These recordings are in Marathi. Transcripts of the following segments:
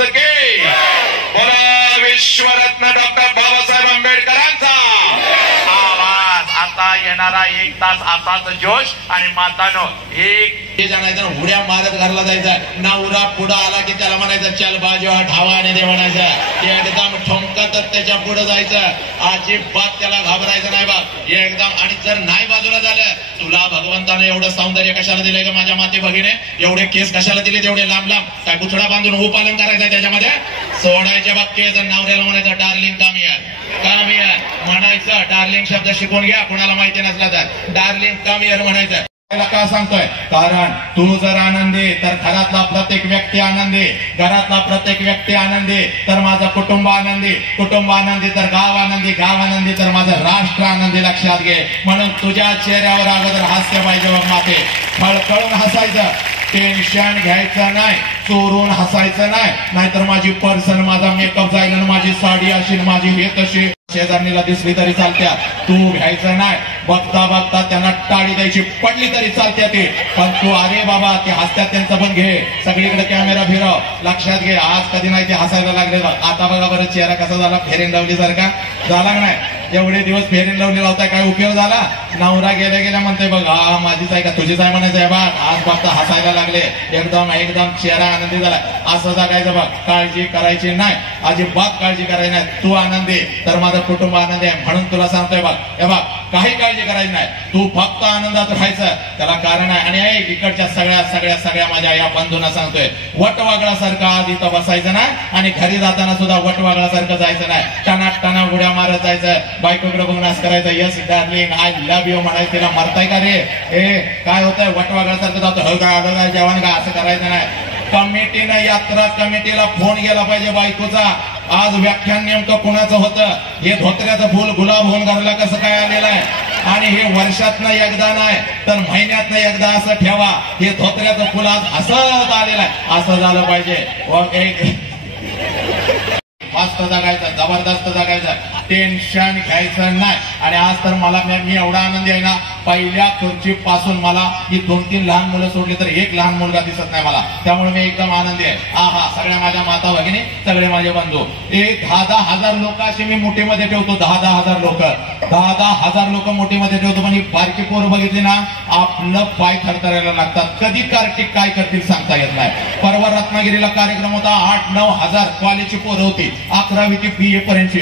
महाराज की बोला विश्वरत्न डॉक्टर बाबासाहेब आंबेडकरांचा आवाज। आता येणारा 1 तास असाच जोश आणि मातानो एक जाणायचं उड्या मारत घरला जायचं नवरा पुढं आला की त्याला म्हणायचं चल बाजू ढावा आणि दे म्हणायचं एकदम ठोमकतच त्याच्या पुढे जायचं अजिबात त्याला घाबरायचं नाही बाप एकदम। आणि जर नाही बाजूला झालं तुला भगवंताने एवढं सौंदर्य कशाला दिलंय का माझ्या माते भगिने एवढे केस कशाला दिले तेवढे लांब लांब काय पुतळा बांधून उपालन करायचं त्याच्यामध्ये सोडायचे बाप केस नवऱ्याला म्हणायचं डार्लिंग कामियर म्हणायचं डार्लिंग शब्द शिकून घ्या कोणाला माहिती नसला तर डार्लिंग कामियर म्हणायचं। का सांगतोय कारण तू जर आनंदी तर घरातला प्रत्येक व्यक्ती आनंदी घरातला प्रत्येक व्यक्ती आनंदी तर माझं कुटुंब आनंदी तर गाव आनंदी तर माझं राष्ट्र आनंदी लक्षात घे। म्हणून तुझ्या चेहऱ्यावर अगोदर हास्य पाहिजे बघ माते खळखळून हसायचं टेन्शन घ्यायचं नाही चोरून हसायचं नाही नाहीतर माझी पर्सन माझा मेकअप जाईल माझी साडी अशी माझी हे तशी शेजारणीला दिसली तरी चालत्या तू घ्यायचं नाही बघता बघता त्यांना टाळी द्यायची पडली तरी चालत्या ते पण तू अरे बाबा ते हसत्यात त्यांचं पण घे सगळीकडे कॅमेरा फिरव लक्षात घे आज कधी नाही ते हसायला लागले आता बघा बरं चेहरा कसा झाला फेरेन लावली सारखा झाला नाही एवढे दिवस फेरेन लावली लावताय काय उपयोग झाला नवरा गेल्या म्हणते बघ हा माझीच आहे का तुझीच आहे म्हणायचं आहे बघ आज बघता हसायला लागले एकदम चेहरा आनंदी झाला असं जगायचं बघ काळजी करायची नाही अजिबात काळजी करायची नाही तू आनंदी तर माझं कुटुंब आनंदी आहे म्हणून तुला सांगतोय बघ हे बघ काही काळजी करायची नाही तू फक्त आनंदात राहायचं त्याला कारण आहे। आणि इकडच्या सगळ्या माझ्या या बंधूंना सांगतोय वटवागळासारखं आज इथं बसायचं नाही आणि घरी जाताना सुद्धा वटवागळासारखं जायचं नाही टना उड्या मारत जायचं बायकोकडे बघून असं करायचं yes darling I love you म्हणायचं तिला मरताय का रे हे काय होतंय वटवागळासारखं जातो हगा जेवण का असं करायचं नाही। कमिटीनं यात्रा कमिटीला फोन गेला पाहिजे बायकोचा आज व्याख्यान नेमकं कुणाचं होतं हे धोत्र्याचं फुल गुलाब होऊन घरला कसं काय आलेलं आहे आणि हे वर्षातनं एकदा नाही तर महिन्यातनं एकदा असं ठेवा हे धोत्र्याचं फुल आज असंच आलेलं आहे असं झालं पाहिजे। मस्त जगायचं जबरदस्त जगायचं टेन्शन घ्यायचं नाही। आणि आज तर मला मी एवढा आनंदी आहे ना पहिल्या खुर्चीपासून मला ही 2-3 लहान मुलं सोडली तर एक लहान मुलगा दिसत नाही मला त्यामुळे मी एकदम आनंदी आहे। हा सगळ्या माझ्या माता भगिनी सगळे माझे बंधू 10-10 हजार लोक असे मी मुठीमध्ये ठेवतो 10-10 हजार लोक मुठीमध्ये ठेवतो पण ही बारकी पोरं बघितली ना आपलं पाय थरथरायला लागतात कधी कार्तिक काय करतील सांगता येत नाही। परवा रत्नागिरीला कार्यक्रम होता 8-9 हजार कॉलेजची पोरं होती 11वी ते BA पर्यंतची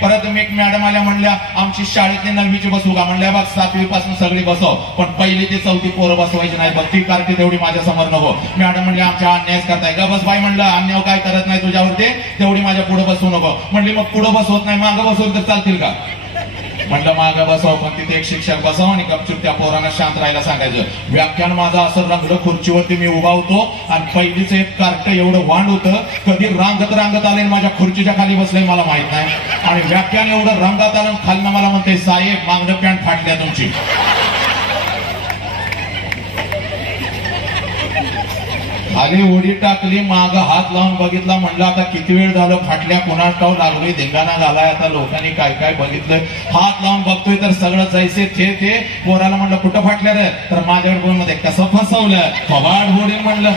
परत मी एक मॅडम आल्या म्हणल्या आमची शाळेतली 9वीची बसवू का म्हणल्या बघ 7वी पासून सगळी बसव पण 1ली ते 4थी पोरं बसवायची नाही बघ ती कार्ती तेवढी माझ्या समोर नको। मॅडम म्हणल्या आमच्या अन्यायच करताय का बस बाई म्हणलं अन्याय काय करत नाही तुझ्यावरती तेवढी माझ्या पुढे बसवू नको म्हणली मग पुढे बसवत नाही मागं बसवून तर चालतील का म्हणलं मागं बसव पण तिथे एक शिक्षक बसव आणि गपचूप त्या पोरांना शांत राहायला सांगायचं। व्याख्यान माझं असं रंगलं खुर्चीवरती मी उभा होतो आणि पहिलीच एक कार्ट एवढं वांड होतं कधी रांगत आले माझ्या खुर्चीच्या खाली बसले मला माहित नाही आणि व्याख्यान एवढं रंगात आलं खालनं मला म्हणते साहेब मागणं पॅन्ट फाटल्या तुमची खाली उडी टाकली माग हात लावून बघितला म्हणलं आता किती वेळ झालं फाटल्या कोणास ठाव लागलोय धिंगाणा झालाय आता लोकांनी काय बघितलंय हात लावून बघतोय तर सगळं जैसे ते पोराला म्हणलं कुठं फाटल्या रे तर माझ्याकडे बोल मध्ये कसं फसवलं फवाड बोडील म्हणलं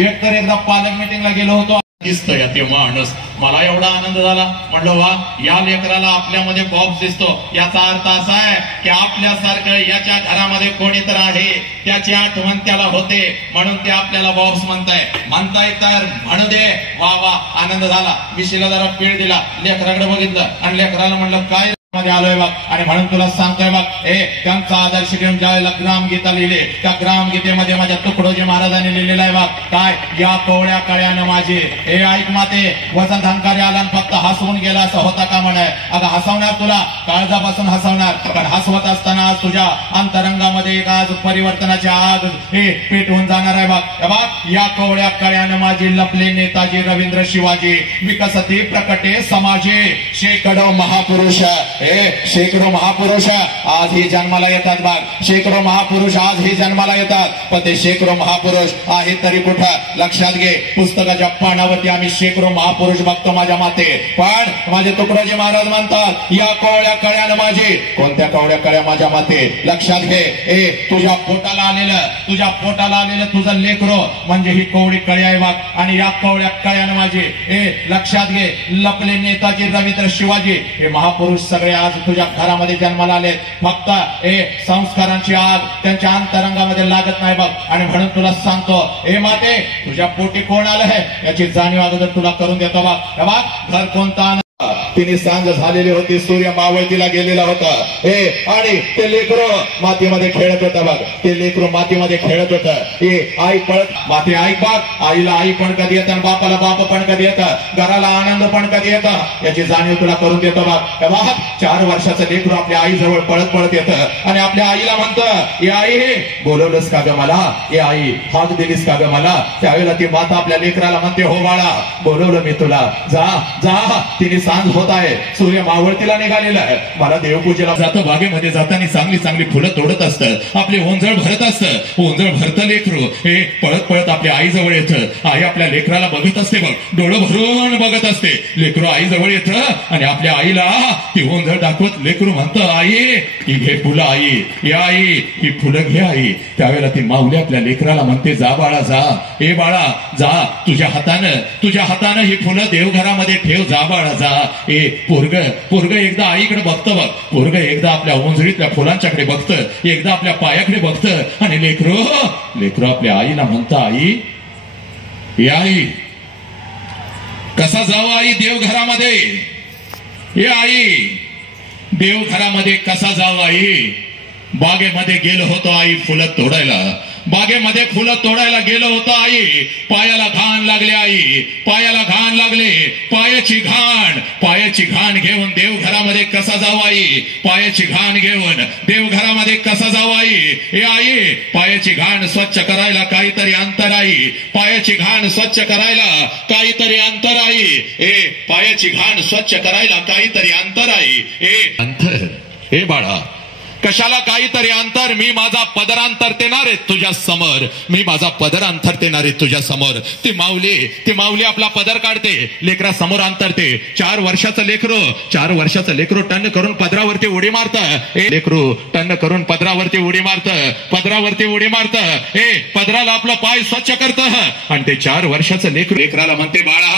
एक तर एकदा पालक मीटिंगला गेलो होतो दिसतोय ते माणूस मला एवढा आनंद झाला म्हणलं वा या लेकराला आपल्यामध्ये बॉक्स दिसतो याचा अर्थ असा आहे की आपल्यासारखं याच्या घरामध्ये कोणी तर आहे त्याची आठवण त्याला होते म्हणून ते आपल्याला बॉक्स म्हणताय तर म्हणू दे वा आनंद झाला। विशीला जरा पेळ दिला लेकराकडे बघितलं आणि लेकराला म्हणलं काय मध्ये आलोय बघ आणि म्हणून तुला सांगतोय बघ त्यांचा आदर्श घेऊन ज्यावेळेला ग्रामगीता लिहिले त्या ग्रामगीतेमध्ये माझ्या तुकडोजी महाराजांनी लिहिलेला आहे बघ काय या कोवळ्या काळ्यानं माझी ऐक माते वजन धनकारी आला फक्त हसवून गेला असं होता का म्हणाय अगं हसवणार तुला काळजापासून हसवणार पण हसवत असताना तुझ्या अंतरंगामध्ये एक आज परिवर्तनाची आग पेटवून जाणार आहे बघ या कोवळ्या काळ्यानं माझी लपले नेताजी रवींद्र शिवाजी विकसती प्रकटे समाजे शेकडो महापुरुष शेकडो महापुरुष आज ही जन्माला येतात बघ, शेकडो महापुरुष आज ही जन्माला येतात, पण ते शेकडो महापुरुष आहेत तरी कुठं? लक्षात घे, पुस्तकाच्या पानावरती आम्ही शेकडो महापुरुष बघतो माझ्या माते, पण माझे तुकडोजी महाराज म्हणतात या कवळ्या कळ्यानं माझी. कोणत्या कवळ्या कळ्या माझ्या माते? लक्षात घे, तुझ्या पोटाला आलेलं तुझं लेकरो म्हणजे ही कवळी कळी आहे बघ, आणि या कवळ्या कळ्यानं माझी. लक्षात घे, लपले नेताजी रवींद्र शिवाजी हे महापुरुष सगळे आज तुझ्या घरामध्ये जन्माला आले. फक्त संस्कारांची आग त्यांच्या अंतरंगामध्ये लागत नाही बघ, आणि म्हणून तुला सांगतो माते, तुझ्या पोटी कोण आलंय याची जाणीव अगोदर तुला करून देतो बघ. घर कोणता? तिने सांज झालेली होती, सूर्य मावळतीला गेलेला होता, आणि ते लेकरो मातीमध्ये खेळत होतं बघ, ते लेकरो मातीमध्ये खेळत होतं. आई पळत माती ऐक बघ, आईला आई पण कधी येतं, बापाला बाप पण कधी येतं, घराला आनंद पण कधी येतं याची जाणीव तुला करून देतो बघ. 4 वर्षाचं लेकरो आपल्या आई जवळ पळत येतं आणि आपल्या आईला म्हणतं, ये आई बोलवलंस का ग मला, ये आई हाक दिलीस का ग मला. त्यावेळेला ती माता आपल्या लेकराला म्हणते, हो बाळा बोलवलं मी तुला, जा जा. तिने सांज होत आहे, सूर्य मावळतीला निघालेला आहे, मला देवपूजेला जातं. बागेमध्ये जाताना चांगली चांगली फुलं तोडत असतं, आपले ओंजळ भरत असतं, ओंजळ भरतं लेकरू पळत आपल्या आई जवळ येतं. आई आपल्या लेकराला बघत असते बघ, डोळं भरून बघत असते. लेकरू आई जवळ येतं आणि आपल्या आईला ती ओंजळ दाखवत लेकरू म्हणतं, आई ही घे फुलं, आई या आई ही फुलं घे आई. त्यावेळेला ती माऊली आपल्या लेकराला म्हणते, जा बाळा जा, ए बाळा जा, तुझ्या हातानं ही फुलं देवघरामध्ये ठेव, जा बाळा जा. पोरग एकदा आईकडे बघतं बघ, पोरग एकदा आपल्या ओंजळीतल्या फुलांच्याकडे बघतं, एकदा आपल्या पायाकडे बघतं, आणि लेकरू आपल्या आईला म्हणतं, आई आई कसा जाऊ आई देवघरामध्ये, हे आई देवघरामध्ये कसा जाऊ आई. बागेमध्ये गेलो होतो आई फुलं तोडायला, बागेमध्ये फुलं तोडायला गेलो होतो आई, पायाला घाण लागले आई, पायाला घाण लागले, पायाची घाण घेऊन देवघरामध्ये कसा जाऊ आई, पायाची घाण घेऊन देवघरामध्ये कसा जाऊ आई. हे आई पायाची घाण स्वच्छ करायला काहीतरी अंतर आई, पायाची घाण स्वच्छ करायला काहीतरी अंतर आई, पायाची घाण स्वच्छ करायला काहीतरी अंतर आई. अंतर हे बाळा कशाला काहीतरी अंतर, मी माझा पदर अंतरतेणार आहे तुझ्या समोर, मी माझा पदर अंतरतेणार आहे तुझ्या समोर. ती माऊली आपला पदर काढते, लेकरा समोर अंतरते. 4 वर्षाचं लेकरू टन करून पदरावरती उडी मारतं, लेकरू टन करून पदरावरती उडी मारतं, पदराला आपला पाय स्वच्छ करतं, आणि ते 4 वर्षाचं लेकराला म्हणते, बाळा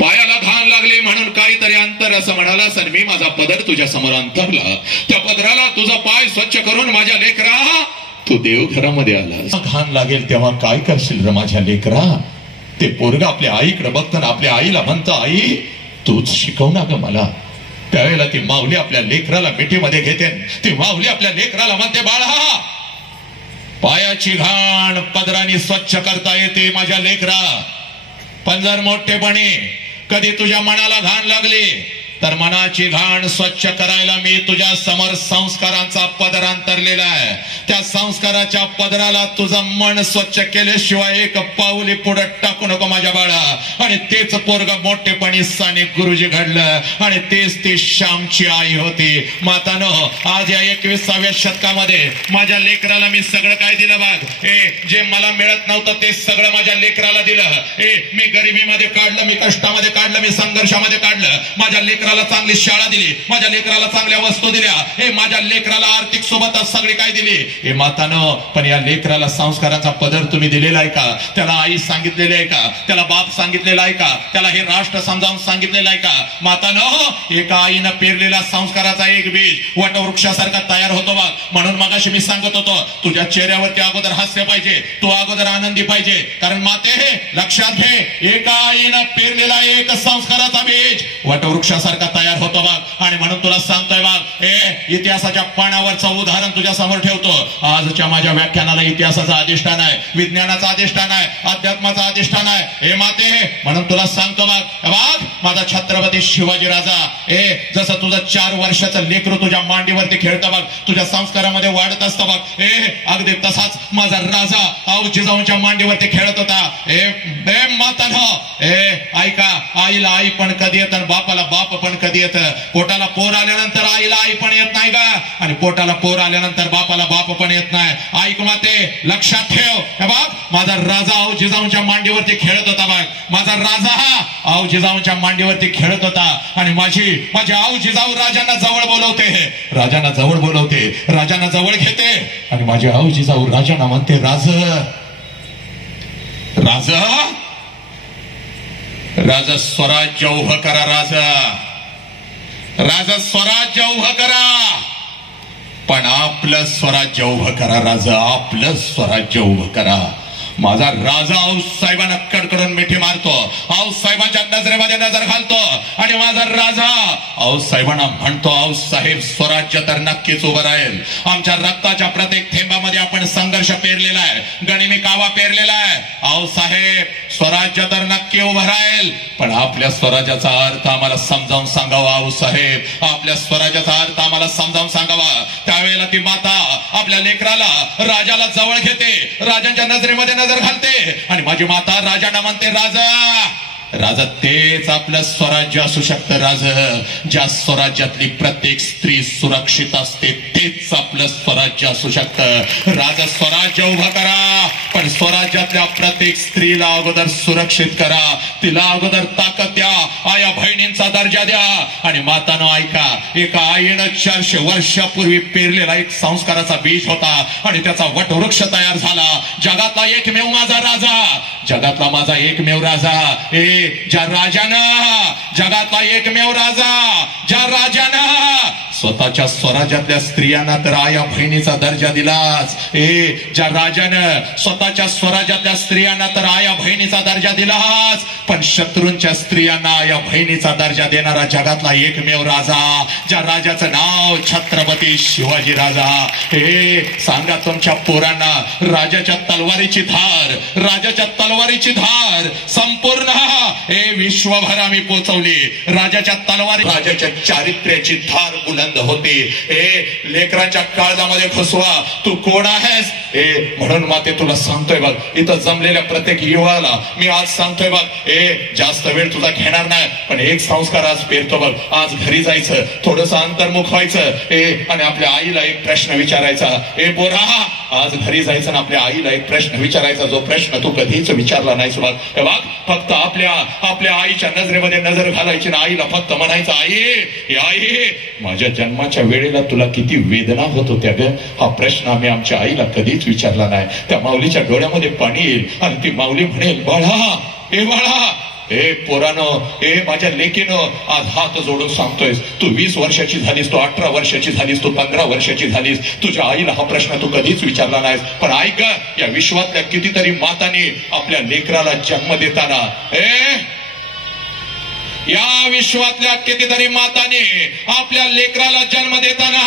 पायाला घाण लागले म्हणून काहीतरी अंतर असं म्हणाला सर, मी माझा पदर तुझ्या समोर अंतरला, त्या पदराला तुझा पाय स्वच्छ करून माझ्या लेकरा तू देवघरामध्ये आला. घाण लागेल तेव्हा काय करशील र माझ्या लेकरा. ते पोरगा आपल्या आईकडे बघताना आपल्या आईला म्हणतं, आई तूच शिकव ना ग मला. त्यावेळेला ती माऊली आपल्या लेकराला मिठीमध्ये घेते, ती माऊली आपल्या लेकराला म्हणते, बाळा पायाची घाण पदराने स्वच्छ करता येते माझ्या लेकरा, पण जर मोठेपणी कधी तुझ्या मनाला घाण लागली तर मनाची घाण स्वच्छ करायला मी तुझ्या समोर संस्कारांचा पदर अंतरलेला आहे. त्या संस्काराच्या पदराला तुझं मन स्वच्छ केल्याशिवाय एक पाऊली पुढे टाकू नको माझ्या बाळा. आणि तेच पोरग मोठेपणी सानिक गुरुजी घडलं, आणि तेच ती श्यामची आई होती. मातानो, आज या 21व्या शतकामध्ये माझ्या लेकराला मी सगळं काय दिलं बघ. जे मला मिळत नव्हतं ते सगळं माझ्या लेकराला दिलं. मी गरिबीमध्ये काढलं, मी कष्टामध्ये काढलं, मी संघर्षामध्ये काढलं. माझ्या लेकराला चांगली शाळा दिली, माझ्या लेकराला चांगल्या वस्तू दिल्या, माझ्या लेकराला आर्थिक सोबतच सगळी काय दिली. मातानो, पण या लेकराला संस्काराचा पदर तुम्ही दिलेला आहे का? त्याला आई सांगितलेली आहे का? त्याला बाप सांगितलेला आहे का? त्याला हे राष्ट्र समजावून सांगितलेलं आहे का? मातानो, एका आईनं पेरलेला संस्काराचा एक बीज वटवृक्षासारखा तयार होतो बघ. म्हणून मगाशी मी सांगत होतो, तुझ्या चेहऱ्यावरती अगोदर हास्य पाहिजे, तू अगोदर आनंदी पाहिजे. कारण माते, लक्षात घे, एका आईनं पेरलेला एक संस्काराचा बीज वटवृक्षासारखा सारखा तयार होतो बघ. आणि म्हणून तुला सांगतोय बघ, इतिहासाच्या पानावरचं उदाहरण तुझ्या समोर ठेवतो. आजच्या माझ्या व्याख्यानाला इतिहासाचं अधिष्ठान आहे, विज्ञानाचं अधिष्ठान आहे, अध्यात्माचं अधिष्ठान आहे. हे माते, म्हणून तुला सांगतो बघ, माझा छत्रपती शिवाजी राजा, जसं तुझं 4 वर्षाचं लेकरू तुझ्या मांडीवरती खेळतं बघ, तुझ्या संस्कारामध्ये वाढत असतं बघ, अगदी तसाच माझा राजा आऊ जिजाऊच्या मांडीवरती खेळत होता. मातानो, ऐका, आईला आई पण कधी येत आणि बापाला बाप पण कधी येत. पोटाला पोर आल्यानंतर आईला आई पण येत नाही का, आणि पोटाला पोर आल्यानंतर बापाला बाप पण येत नाही. ऐक माते, लक्षात ठेव. हे बघ, माझा राजा आऊ जिजाऊच्या मांडीवरती खेळत होता बघ, माझा राजा हा आऊ जिजाऊच्या मांडीवरती खेळत होता. आणि माझी आऊ जिजाऊ राजांना जवळ बोलवते, राजांना जवळ बोलवते, राजांना जवळ घेते. आणि माझी आऊ जिजाऊ राजांना म्हणते, राजा राजा स्वराज्य उभं करा, राजा स्वराज्य उभं करा, पण आपलं स्वराज्य उभं करा, राजा आपलं स्वराज्य उभं करा. माझा राजा आऊसाहेबांना कडकडून मिठी मारतो, आऊसाहेबांच्या नजरेमध्ये नजर घालतो. आणि माझा राजा आऊसाहेबांना म्हणतो, आऊसाहेब स्वराज्य तर नक्कीच उभं राहील. आमच्या रक्ताच्या प्रत्येक थेंबामध्ये आपण संघर्ष पेरलेला आहे, गनिमी कावा पेरलेला आहे. आऊसाहेब स्वराज्य तर नक्की उभं राहील, पण आपल्या स्वराज्याचा अर्थ आम्हाला समजावून सांगावा. आऊसाहेब आपल्या स्वराज्याचा अर्थ आम्हाला समजावून सांगावा. त्यावेळेला ती माता आपल्या लेकराला, राजाला जवळ घेते, राजांच्या नजरेमध्ये नजर घालते. आणि माझी माता राजांना म्हणते, राजा तेच आपलं स्वराज्य असू शकतं. ज्या स्वराज्यातली प्रत्येक स्त्री सुरक्षित असते तेच आपलं स्वराज्य असू शकतं. राजा स्वराज्य उभं करा, पण स्वराज्यातल्या प्रत्येक स्त्रीला अगोदर सुरक्षित करा, तिला अगोदर ताकद द्या, आया बहिणींचा दर्जा द्या. आणि मातानो ऐका, एका आईनं 400 वर्षापूर्वी पेरलेला एक संस्काराचा बीज होता, आणि त्याचा वटवृक्ष तयार झाला. जगातला एकमेव माझा राजा, जगातला माझा एकमेव राजा, ज्या राजानं, जगातला एकमेव राजा, ज्या राजानं स्वतःच्या स्वराज्यातल्या स्त्रियांना तर आया बहिणीचा दर्जा दिलाच, ज्या राजानं स्वतःच्या स्वराज्यातल्या स्त्रियांना तर आया बहिणीचा दर्जा दिलाच, पण शत्रूंच्या स्त्रियांना आया बहिणीचा दर्जा देणारा जगातला एकमेव राजा, ज्या राजाचं नाव छत्रपती शिवाजी राजा. सांगा तुमच्या पोरांना, राजाच्या तलवारीची धार, राजाच्या तलवारीची धार संपूर्ण विश्वभर आम्ही पोचवली. राजाच्या तलवारी, राजाच्या चारित्र्याची धार बुलंद होती. लेकरांच्या काळजामध्ये घुसवा, तू कोण आहेस. म्हणून माते तुला सांगतोय बघ, इथं जमलेल्या प्रत्येक युवाला मी आज सांगतोय बघ, जास्त वेळ तुझा घेणार नाही, पण एक संस्कार आज पेरतो बघ. आज घरी जायचं, थोडस अंतर्मुख व्हायचं, आणि आपल्या आईला एक प्रश्न विचारायचा. पोरा, आज घरी जायचं आणि आपल्या आईला एक प्रश्न विचारायचा, जो प्रश्न तू कधीच विचारला नाहीस बघ. फक्त आपल्या आईच्या नजरेमध्ये नजर घालायची ना, आईला फक्त म्हणायचं, आई माझ्या जन्माच्या वेळेला तुला किती वेदना होत होत्या ग. हा प्रश्न आम्ही आमच्या आईला कधीच विचारला नाही. त्या माऊलीच्या डोळ्यामध्ये पाणी येईल आणि ती माऊली म्हणेल, बाळा, पोरानो, माझ्या लेकीनं, आज हात जोडून सांगतोयस, तू 20 वर्षाची झालीस, तू 18 वर्षाची झालीस, तू 15 वर्षाची झालीस, तुझ्या आईला हा प्रश्न तू कधीच विचारला नाहीस. पण ऐक, या विश्वातल्या कितीतरी मातांनी आपल्या लेकराला जन्म देताना, या विश्वातल्या कितीतरी मातांनी आपल्या लेकराला जन्म देताना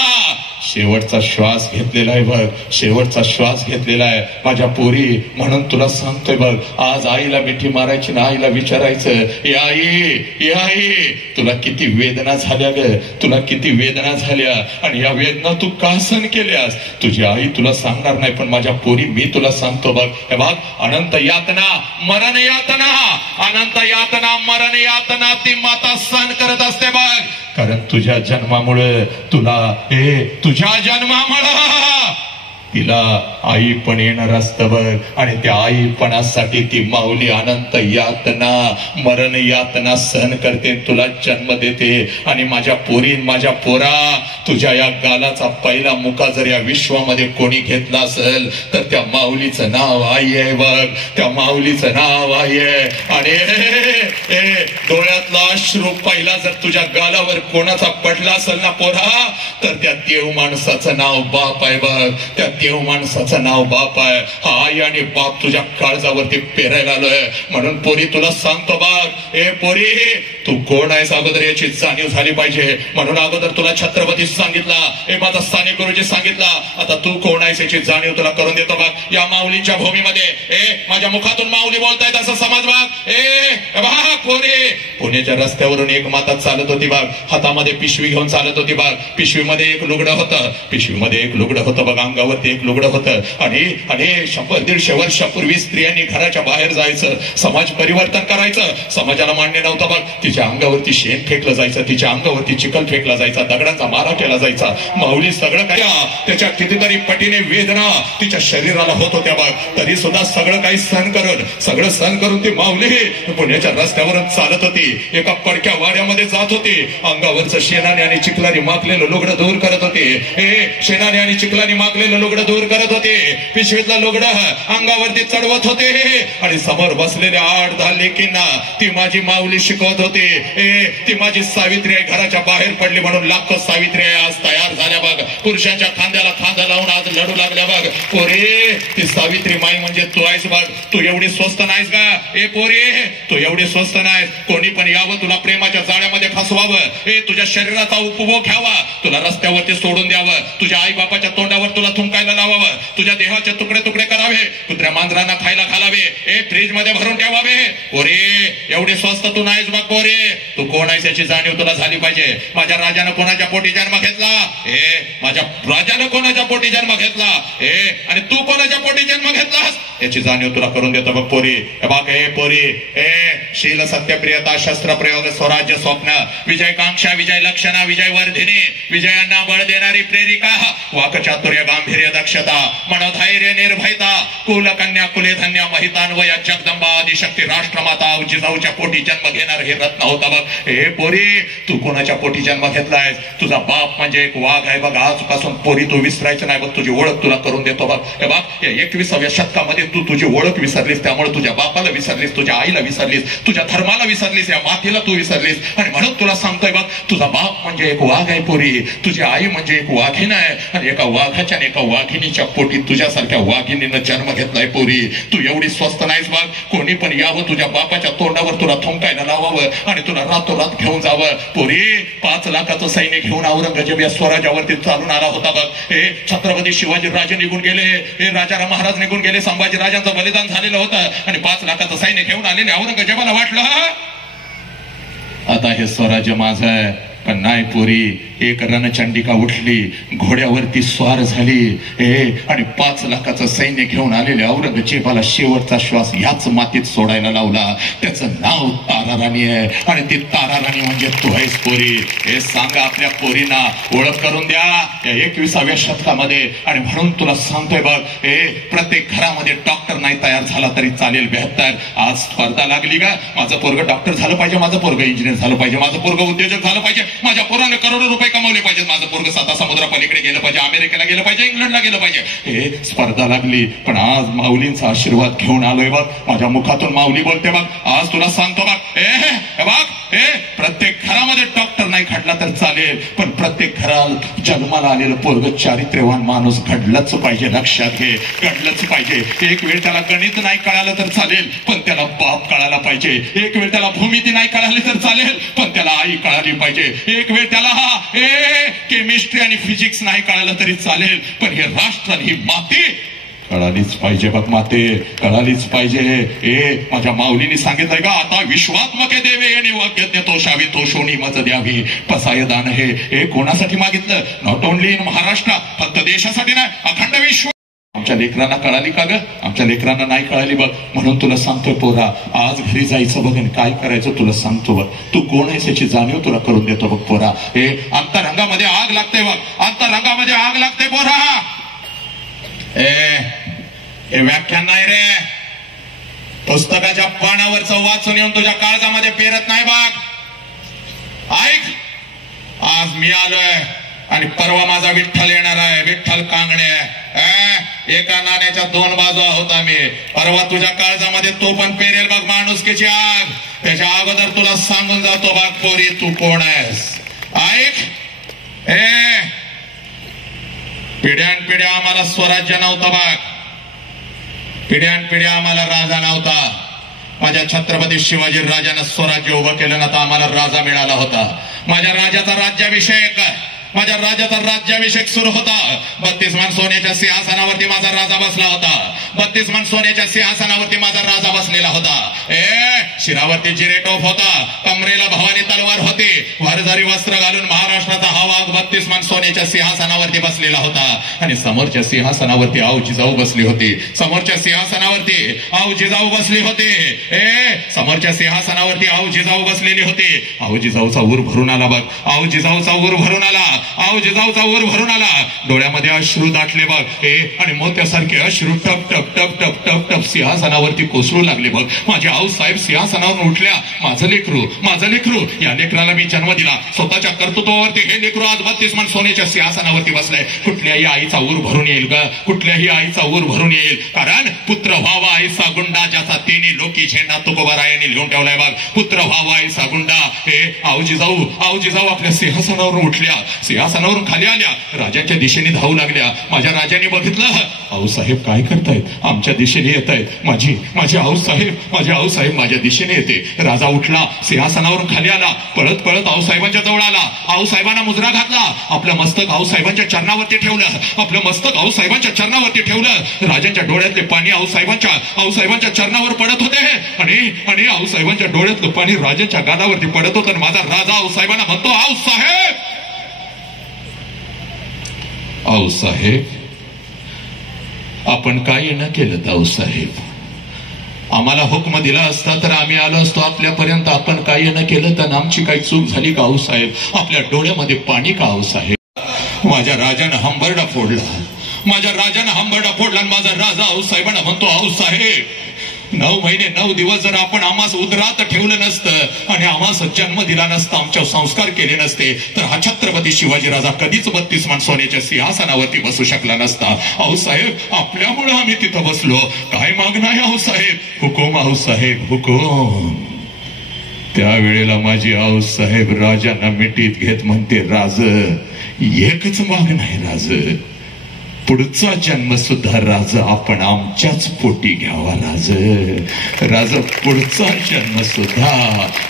शेवटचा श्वास घेतलेला आहे बघ, शेवटचा श्वास घेतलेला आहे माझ्या पोरी. म्हणून तुला सांगतोय बघ, आज आईला मिठी मारायची ना, आईला विचारायचं, ए आई तुला किती वेदना झाल्या ग, तुला किती वेदना झाल्या, आणि या वेदना तू का सहन केल्यास. तुझी आई तुला सांगणार नाही, पण माझ्या पोरी मी तुला सांगतो बघ. हे बघ, अनंत यातना, मरण यातना, अनंत यातना, मरण यातना ती माता सहन करत असते बघ. कारण तुझ्या जन्मामुळे तुझ्या जन्मामुळे तिला आई पण येणार असतं बघ. आणि त्या आईपणासाठी ती माऊली अनंत यातना, मरण यातना सहन करते, तुला जन्म देते. आणि माझ्या पोरी, माझ्या पोरा, तुझ्या या गालाचा पहिला मुका जर या विश्वामध्ये कोणी घेतला असेल तर त्या माऊलीचं नाव आई आहे बघ, त्या माऊलीचं नाव आई आहे. आणि डोळ्यातला अश्रू पहिला जर तुझ्या गालावर कोणाचा पडला असेल ना पोरा, तर त्या देव माणसाचं नाव बाप आहे बघ, त्या देव माणसाचं नाव बाप आहे. हा आई आणि बाप तुझ्या काळजावरती पेरायला आलोय. म्हणून पोरी तुला सांगतो बघ, ए पोरी तू कोण आहेस अगोदर याची जाणीव झाली पाहिजे. म्हणून अगोदर तुला छत्रपती सांगितला, ए माझा स्थानिक गुरुजी सांगितला, आता तू कोण आहेस याची जाणीव तुला करून देतो बघ. या माऊलींच्या भूमीमध्ये माझ्या मुखातून माऊली बोलतायत असं समज बघ. पोरी पुण्याच्या रस्त्यावरून एक माता चालत होती बघ, हातामध्ये पिशवी घेऊन चालत होती बघ. पिशवीमध्ये एक लुगडं होतं, पिशवीमध्ये एक लुगडं होतं बघ, अंगावरती एक लुगडं होतं. आणि 100-150 वर्षापूर्वी स्त्रियांनी घराच्या बाहेर जायचं, समाज परिवर्तन करायचं. समाजाला मान्य नव्हतं बघ. तिच्या अंगावरती शेण फेकलं जायचं, तिच्या अंगावरती चिखल फेकला जायचा, दगडांचा मारा केला जायचा. माऊली सगळं काय त्याच्या कितीतरी पटीने वेदना तिच्या शरीराला होत होत्या बघ. तरी सुद्धा सगळं काही सहन करून ती माऊली पुण्याच्या रस्त्यावरून चालत होती. एका पडक्या वाड्यामध्ये जात होती. अंगावरचं शेणाने आणि चिखलाने माखलेलं लुगडं दूर करत होते. शेणाने आणि चिखलाने माखलेलं लुगडं दूर करत होते. पिशवीतलं लुगडं अंगावरती चढवत होते. आणि समोर बसलेल्या 8-10 लेकींना ती माझी माऊली शिकवत होती. ती माझी सावित्री आहे. घराच्या बाहेर पडली म्हणून लाखो सावित्री आहे आज तयार झाल्या बघ. पुरुषांच्या खांद्याला खांदा लावून आज लढू लागल्या बघ. पोरे ती सावित्री माई म्हणजे तू आहेस बघ. तू एवढी स्वस्त नाहीस का? पोरे तू एवढी स्वस्त नाहीस. कोणी पण यावं तुला प्रेमाच्या जाळ्यामध्ये फसवावं, तुझ्या शरीराचा उपभोग घ्यावा, तुला रस्त्यावरती सोडून द्यावं, तुझ्या आई बापाच्या तोंडावर तुला थुंकायला लावावं, तुझ्या देहाचे तुकडे तुकडे करावे, कुत्र्या मांजरांना खायला घालावे, फ्रीज मध्ये भरून ठेवावे. पोरे एवढी स्वस्त तू नाहीस बघ. पोरे तू कोण आहेस याची जाणीव तुला झाली पाहिजे. माझ्या राजानं कोणाच्या पोटी जन्म घेतला? माझ्या राजानं कोणाच्या पोटी जन्म घेतला? आणि तू कोणाच्या पोटी जन्म घेतलास याची जाणीव तुला करून देतो बघ पोरी. पोरी शील सत्यप्रियता शस्त्र प्रयोग स्वराज्य स्वप्न विजयकांक्षा विजय लक्षणा विजय वर्धिनी विजयांना बळ देणारी प्रेरिका वाकचातुर्य गांभीर्य दक्षता मनोधैर्य निर्भयता कुलकन्या कुले धन्य महितान्वय जगदंबा आदिशक्ती राष्ट्रमाता जिजाऊच्या पोटी जन्म घेणार हे रत्न होता बघ. पोरी तू कोणाच्या पोटी जन्म घेतलाय? तुझा बाप म्हणजे एक वाघ आहे बघ. आजपासून पोरी तू विसरायचं नाही बघ. तुझी ओळख तुला करून देतो बघ. हे बघ 21व्या शतकामध्ये तू तुझी ओळख विसरलीस, त्यामुळे तुझ्या बापाला विसरलीस, तुझ्या आईला विसरलीस, तुझ्या धर्माला विसरलीस, या मातीला तू विसरलीस. आणि म्हणून तुला सांगतोय बघ, तुझा बाप म्हणजे एक वाघ आहे पोरी, तुझी आई म्हणजे एक वाघीण आहे. आणि एका वाघाच्या आणि एका वाघिणीच्या पोटी तुझ्यासारख्या वाघिणीनं जन्म घेतलाय पोरी. तू एवढी स्वस्त नाहीस बघ. कोणी पण यावं तुझ्या बापाच्या तोंडावर तुला थुंकायला लावावं आणि तुला रातोरात घेऊन जावं. पोरी 5 लाखाचं सैन्य घेऊन औरंगजेब या स्वराज्यावरती चालून आला होता बघ. छत्रपती शिवाजी राजे निघून गेले, राजाराम महाराज निघून गेले, संभाजी राजांचं बलिदान झालेलं होतं आणि 5 लाखाचं सैन्य घेऊन आलेले औरंगजेबाला वाटलं आता हे स्वराज्य माझं आहे. पण नाही पोरी, एक रणचंडिका उठली, घोड्यावरती स्वार झाली आणि 5 लाखाचं सैन्य घेऊन आलेले औरंगजेबाला शेवटचा श्वास याच मातीत सोडायला लावला. त्याचं नाव ताराराणी आहे आणि ती ताराराणी म्हणजे तू आहेस पोरी. हे सांगा आपल्या पोरींना, ओळख करून द्या या 21व्या शतकामध्ये. आणि म्हणून तुला सांगतोय बघ, प्रत्येक घरामध्ये डॉक्टर नाही तयार झाला तरी चालेल. 72 आज स्पर्धा लागली का? माझं पोरग डॉक्टर झालं पाहिजे, माझं पोरग इंजिनियर झालं पाहिजे, माझं पोरग उद्योजक झालं पाहिजे, माझ्या पोराने करोडो रुपये कमावले पाहिजेत, माझं पोरग 7 समुद्रापलीकडे गेलं पाहिजे, अमेरिकेला गेलं पाहिजे, इंग्लंडला गेलं पाहिजे. हे स्पर्धा लागली. पण आज माऊलींचा आशीर्वाद घेऊन आलोय बघ. माझ्या मुखातून माऊली बोलते बघ. आज तुला सांगतो बघ, बघ प्रत्येक घरामध्ये डॉक्टर नाही घडला तर चालेल, पण प्रत्येक घरात जन्माला आलेलं पोरग चारित्र्यवान माणूस घडलंच पाहिजे. लक्षात घे, घडलंच पाहिजे. एक वेळ त्याला गणित नाही कळालं तर चालेल, पण त्याला बाप कळायला पाहिजे. एक वेळ त्याला भूमिती नाही कळाली तर चालेल, पण त्याला आई कळाली पाहिजे. एक वेळ त्याला केमिस्ट्री आणि फिजिक्स नाही कळालं तरी चालेल, पण हे राष्ट्र आणि ही माती कळालीच पाहिजे बघ. माते कळालीच पाहिजे. माझ्या माऊलीने सांगितलंय का, आता विश्वात्मके देवे आणि वाक्यज्ञ तोषावी तोषोनी मज द्यावी. पसाय दान हे कोणासाठी मागितलं? नॉट ओनली इन महाराष्ट्र, फक्त देशासाठी नाही, अखंड विश्व. आमच्या लेकरांना कळाली का ग? आमच्या लेकरांना नाही कळाली बघ. म्हणून तुला सांगतोय पोरा, आज घरी जायचं बघ आणि काय करायचं तुला सांगतो बघ. तू कोण आहेस याची जाणीव तुला करून देतो बघ पोरा. अंतरंगामध्ये आग लागते बघ, अंतरंगामध्ये आग लागते पोरा. हे व्याख्यान नाही रे, पुस्तकाच्या पानावरचं वाचून येऊन तुझ्या काळजामध्ये पेरत नाही बघ. ऐक, आज मी आलोय आणि परवा माझा विठ्ठल येणार आहे, विठ्ठल कांगणे. एका नाण्याच्या 2 बाजू आहोत आम्ही. परवा तुझ्या काळजामध्ये तो पण पेरेल बघ माणुसकीची आग. त्याच्या अगोदर तुला सांगून जातो बघ पोरी, तू कोण आहेस. ऐक, पिढ्यानपिढ्या आम्हाला स्वराज्य नव्हतं बघ, पिढ्यानपिढ्या आम्हाला राजा नव्हता. माझ्या छत्रपती शिवाजी राजानं स्वराज्य उभं केलं ना तर आम्हाला राजा मिळाला होता. माझ्या राजाचा राज्याभिषेक सुरू होता. 32 मन सोन्याच्या सिंहासनावरती माझा राजा बसला होता. 32 मन सोन्याच्या सिंहासनावरती माझा राजा बसलेला होता. शिरावरती जिरेटोप होता, कमरेला भवानी तलवार होती, भरझारी वस्त्र घालून महाराष्ट्राचा हा वाघ 32 मन सोन्याच्या सिंहासनावरती बसलेला होता. आणि समोरच्या सिंहासनावरती आऊ जिजाऊ बसली होती. समोरच्या सिंहासनावरती आऊ जिजाऊ बसली होती. समोरच्या सिंहासनावरती आऊ जिजाऊ बसलेली होती. आऊ जिजाऊचा ऊर भरून आला बघ, आऊ जिजाऊचा ऊर भरून आला, आऊ जिजाऊचा ऊर भरून आला. डोळ्यामध्ये अश्रू दाटले बघ, आणि मोत्यासारखे अश्रू टप टप टप टप टप टप सिंहासनावरती कोसळू लागले बघ. माझे आऊ साहेब सिंहासनावरून उठल्या. माझं लेकरू, या लेकराला मी जन्म दिला. स्वतःच्या कर्तृत्वावरती हे लेकरू आज 32 मन सोन्याच्या सिंहासनावरती बसलाय. कुठल्याही आईचा ऊर भरून येईल ग, कुठल्याही आईचा ऊर भरून येईल. कारण पुत्र व्हावा आईचा गुंडा, ज्याचा तिन्ही लोकी झेंडा तुकोबारायांनी लिहून ठेवलाय बघ. पुत्र व्हावा आईचा गुंडा. आऊ जिजाऊ आपल्या सिंहासनावरून उठल्या, सिंहासनावरून खाली आल्या, राजाच्या दिशेने धावू लागल्या. माझ्या राजाने बघितलं, आऊ साहेब काय करतायत, आमच्या दिशेने येत आहेत. माझे आऊ साहेब माझ्या दिशेने येते. राजा उठला, सिंहासनावरून खाली आला, पळत पळत आऊ साहेबांच्या जवळ आला. आऊ साहेबांना मुजरा घातला, आपलं मस्तक आऊ साहेबांच्या चरणावरती ठेवलं, आपलं मस्तक आऊ साहेबांच्या चरणावरती ठेवलं. राजांच्या डोळ्यातले पाणी आऊ साहेबांच्या चरणावर पडत होते. आणि आऊ साहेबांच्या डोळ्यातलं पाणी राजांच्या गालावरती पडत होतं. माझा राजा आऊ साहेबांना म्हणतो, आऊ साहेब आपण काय न केलं आऊ साहेब, आम्हाला हुकम दिला असता तर आम्ही आलो असतो आपल्यापर्यंत. आपण काही न केलं तर आमची काही चूक झाली का आऊ साहेब, आपल्या डोळ्यामध्ये पाणी का आऊ साहेब. माझ्या राजानं हंबरडा फोडला आणि माझा राजा आऊ साहेबांना म्हणतो, आऊ साहेब 9 महिने 9 दिवस जर आपण आम्हास उदरात ठेवलं नसतं आणि आम्हास जन्म दिला नसता, आमच्यावर संस्कार केले नसते, तर हा छत्रपती शिवाजी राजा कधीच 32 मन सोन्याच्या सिंहासनावरती बसू शकला नसता. आऊ साहेब आपल्यामुळे आम्ही तिथं बसलो. काय मागणं आहे आऊ साहेब, हुकूम आऊ साहेब हुकूम. त्यावेळेला माझी आऊ साहेब राजांना मिठीत घेत म्हणते, राज एकच मागणं आहे राज, पुढचा जन्म सुद्धा राज आपण आमच्याच पोटी घ्यावा. राज पुढचा जन्म सुद्धा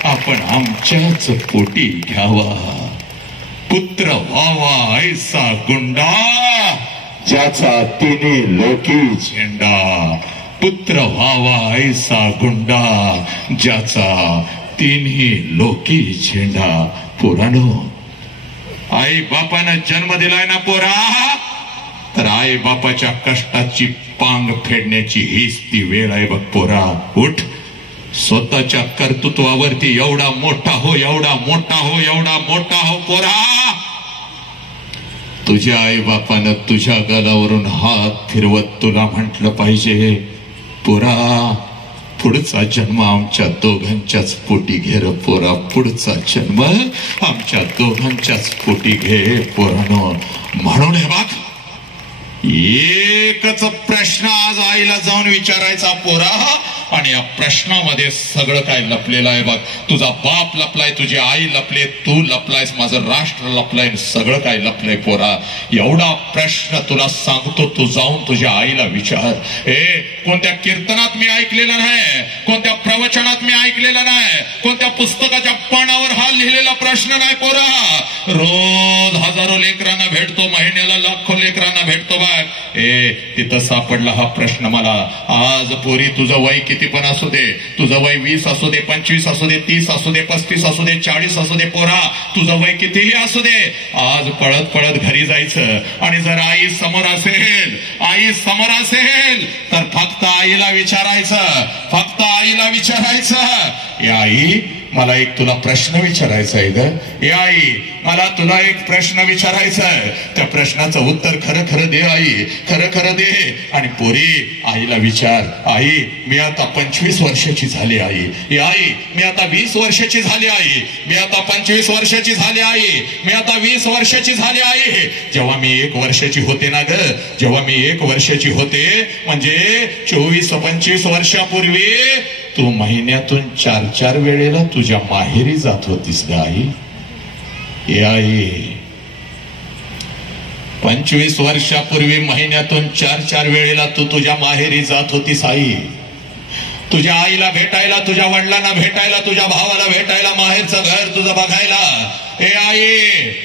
आपण आमच्याच पोटी घ्यावा. पुत्र व्हावा ऐसा गुंडा, ज्याचा तिन्ही लोकी झेंडा. पुत्र व्हावा ऐसा गुंडा, ज्याचा तिन्ही लोकी झेंडा. पोरानो, आई बापानं जन्म दिलाय ना पोरा, तर आई बापाच्या कष्टाची पांग फेडण्याची हीच ती वेळ आहे बघ पोरा. उठ, स्वतःच्या कर्तृत्वावरती एवढा मोठा हो पोरा. तुझ्या आई बापानं तुझ्या गालावरून हात फिरवत तुला म्हटलं पाहिजे, पोरा पुढचा जन्म आमच्या दोघांच्याच पोटी घे रे पोरा. पुढचा जन्म आमच्या दोघांच्याच पोटी घे पोरानो. म्हणून हे बघ, एकच प्रश्न आज आईला जाऊन विचारायचा पोरा, आणि या प्रश्नामध्ये सगळं काय लपलेलं आहे बघ. तुझा बाप लपलाय, तुझी आई लपले, तू लपलायस, माझं राष्ट्र लपलाय, सगळं काय लपलंय पोरा. एवढा प्रश्न तुला सांगतो, तू जाऊन तुझ्या आईला विचार. कोणत्या कीर्तनात मी ऐकलेलं नाही, कोणत्या प्रवचनात मी ऐकलेलं नाही, कोणत्या पुस्तकाच्या पानावर हा लिहिलेला प्रश्न नाही पोरा. रोज हजारो लेकरांना भेटतो, महिन्याला लाखो लेकरांना भेटतो बघ. तिथं सापडला हा प्रश्न मला. आज पोरी तुझं वय किती पण असू दे, तुझं वय 20 असू दे, 25 असू दे, 30 असू दे, 35 असू दे, 40 असू दे पोरा, तुझं वय कितीही असू दे, आज पळत पळत घरी जायचं. आणि जर आई समोर असेल तर फक्त आईला विचारायचं, या आई मला एक तुला प्रश्न विचारायचा आहे ग. या आई मला तुला एक प्रश्न विचारायचा आहे, त्या प्रश्नाचं उत्तर खरं खरं दे आई, खरं खरं दे. आणि पोरी आईला विचार, आई मी आता 25 वर्षाची झाली आई, आई मी आता 20 वर्षाची झाली आई, मी आता 25 वर्षाची झाली आई, मी आता 20 वर्षाची झाली आई. जेव्हा मी 1 वर्षाची होते ना ग, जेव्हा मी 1 वर्षाची होते, म्हणजे 24-25 वर्षापूर्वी तू महिन्यातून 4-4 वेळेला तुझ्या माहेरी जात होतीस ग आई. आई 25 वर्षापूर्वी महिन्यातून 4 वेळेला तू तुझ्या माहेरी जात होतीस आई. तुझ्या आईला भेटायला, तुझ्या वडिलांना भेटायला, तुझ्या भावाला भेटायला, माहेरचं घर तुझं बघायला. हे आई,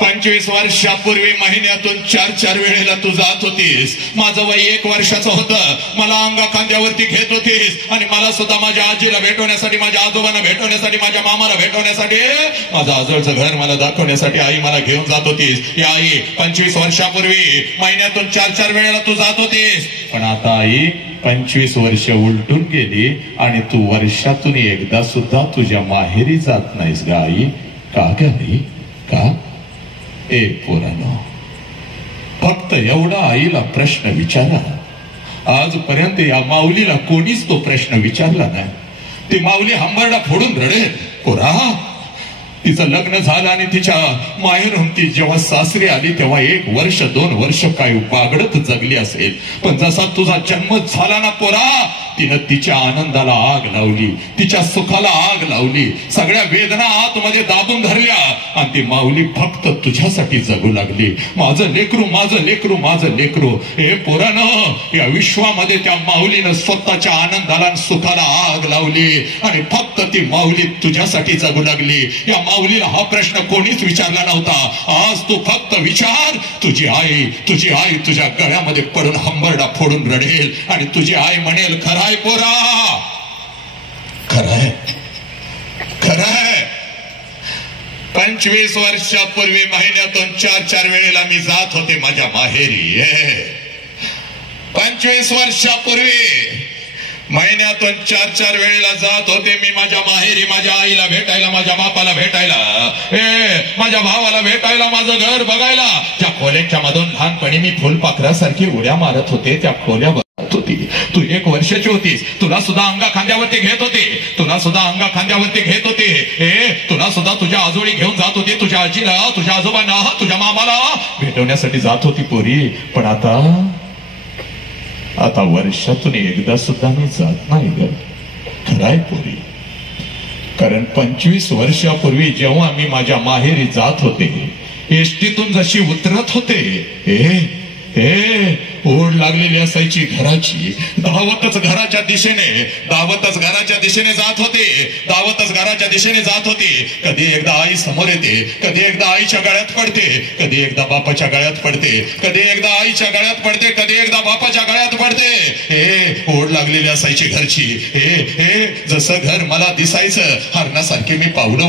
25 वर्षापूर्वी महिन्यातून 4 वेळेला तू जात होतीस. माझं वय 1 वर्षाचं होतं. मला अंगा खांद्यावरती घेत होतीस आणि मला सुद्धा माझ्या आजीला भेटवण्यासाठी, माझ्या आजोबांना भेटवण्यासाठी, माझ्या मामाला भेटवण्यासाठी, माझं आजोळचं घर मला दाखवण्यासाठी आई मला घेऊन जात होतीस. या आई, 25 वर्षापूर्वी महिन्यातून 4 वेळेला तू जात होतीस. पण आता आई, 25 वर्ष उलटून गेली आणि तू वर्षातून एकदा सुद्धा तुझ्या माहेरी जात नाहीस ग आई. का ग आई, का? ए पोरानो, फक्त एवढा आईला प्रश्न विचारा. आजपर्यंत या माऊलीला कोणीच तो प्रश्न विचारला नाही. ती माऊली हंबरडा फोडून रडेल. पोरा, तिचं लग्न झालं आणि तिच्या माहेरून ती जेव्हा सासरी आली तेव्हा 1 वर्ष 2 वर्ष काय बागडत जगली असेल. पण जसा तुझा जन्म झाला ना पोरा, तिनं तिच्या आनंदाला आग लावली, तिच्या सुखाला आग लावली, सगळ्या वेदना आतमध्ये दाबून धरल्या आणि ती माऊली फक्त तुझ्यासाठी जगू लागली. माझं लेकरू, माझं लेकरू, माझं लेकरू. हे पोरानं, या विश्वामध्ये त्या माऊलीनं स्वतःच्या आनंदाला सुखाला आग लावली आणि फक्त ती माऊली तुझ्यासाठी जगू लागली. या माऊलीला हा प्रश्न कोणीच विचारला नव्हता. आज तू फक्त विचार. तुझी आई तुझ्या गळ्यामध्ये पडून हंबरडा फोडून रडेल आणि तुझी आई म्हणेल, खराय पोरा, खराय, खराय. 25 वर्षापूर्वी महिन्यातून 4 वेळेला मी जात होते माझ्या माहेरी. 25 वर्षापूर्वी महिन्यातून 4 वेळेला जात होते मी माझ्या माहेरी, माझ्या आईला भेटायला, माझ्या बापाला भेटायला, माझ्या भावाला भेटायला, माझं घर बघायला. त्या खोल्याच्या मधून लहानपणी मी फुलपाखरासारखी उड्या मारत होते. त्या खोल्या होती. तू 1 वर्षाची होतीस. तुला सुद्धा अंगा खांद्यावरती घेत होते. तुला सुद्धा अंगा खांद्यावरती घेत होते. तुला सुद्धा तुझ्या आजोळी घेऊन जात होते. तुझ्या आजीला, तुझ्या आजोबांना, तुझ्या मामाला भेटवण्यासाठी जात होती पोरी. पण आता वर्षातून एकदा सुद्धा मी जात नाही ग. खराय पोरी. कारण 25 वर्षापूर्वी जेव्हा मी माझ्या माहेरी जात होते, एसटीतून जशी उतरत होते, ओढ लागलेली असायची घराची. धावतच घराच्या दिशेने जात होते. धावतच घराच्या दिशेने जात होते. कधी एकदा आई समोर येते, कधी एकदा आईच्या गळ्यात पडते, कधी एकदा बापाच्या गळ्यात पडते, कधी एकदा आईच्या गळ्यात पडते, कधी एकदा बापाच्या गळ्यात पडते. ओढ लागलेली असायची घरची. जसं घर मला दिसायचं, हरणासारखी मी पावलं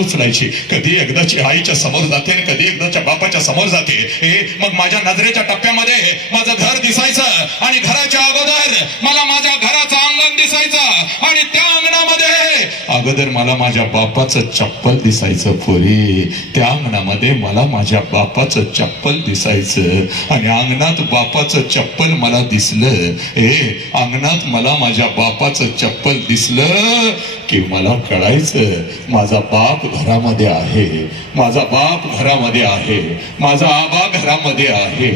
उचलायची. कधी एकदाची आईच्या समोर जाते आणि कधी एकदाच्या बापाच्या समोर जाते. मग माझ्या नजरेच्या टप्प्यामध्ये माझं घर दिसायचं आणि घराच्या अगोदर मला माझ्या घराचं अंगण दिसायचं आणि त्या अंगणामध्ये अगोदर मला माझ्या बापाचं चप्पल दिसायचं पोरी. त्या अंगणामध्ये मला माझ्या बापाचं चप्पल दिसायचं आणि अंगणात बापाचं चप्पल मला दिसलं. अंगणात मला माझ्या बापाचं चप्पल दिसलं की मला कळायचं माझा बाप घरामध्ये आहे, माझा बाप घरामध्ये आहे, माझा आबा घरामध्ये आहे.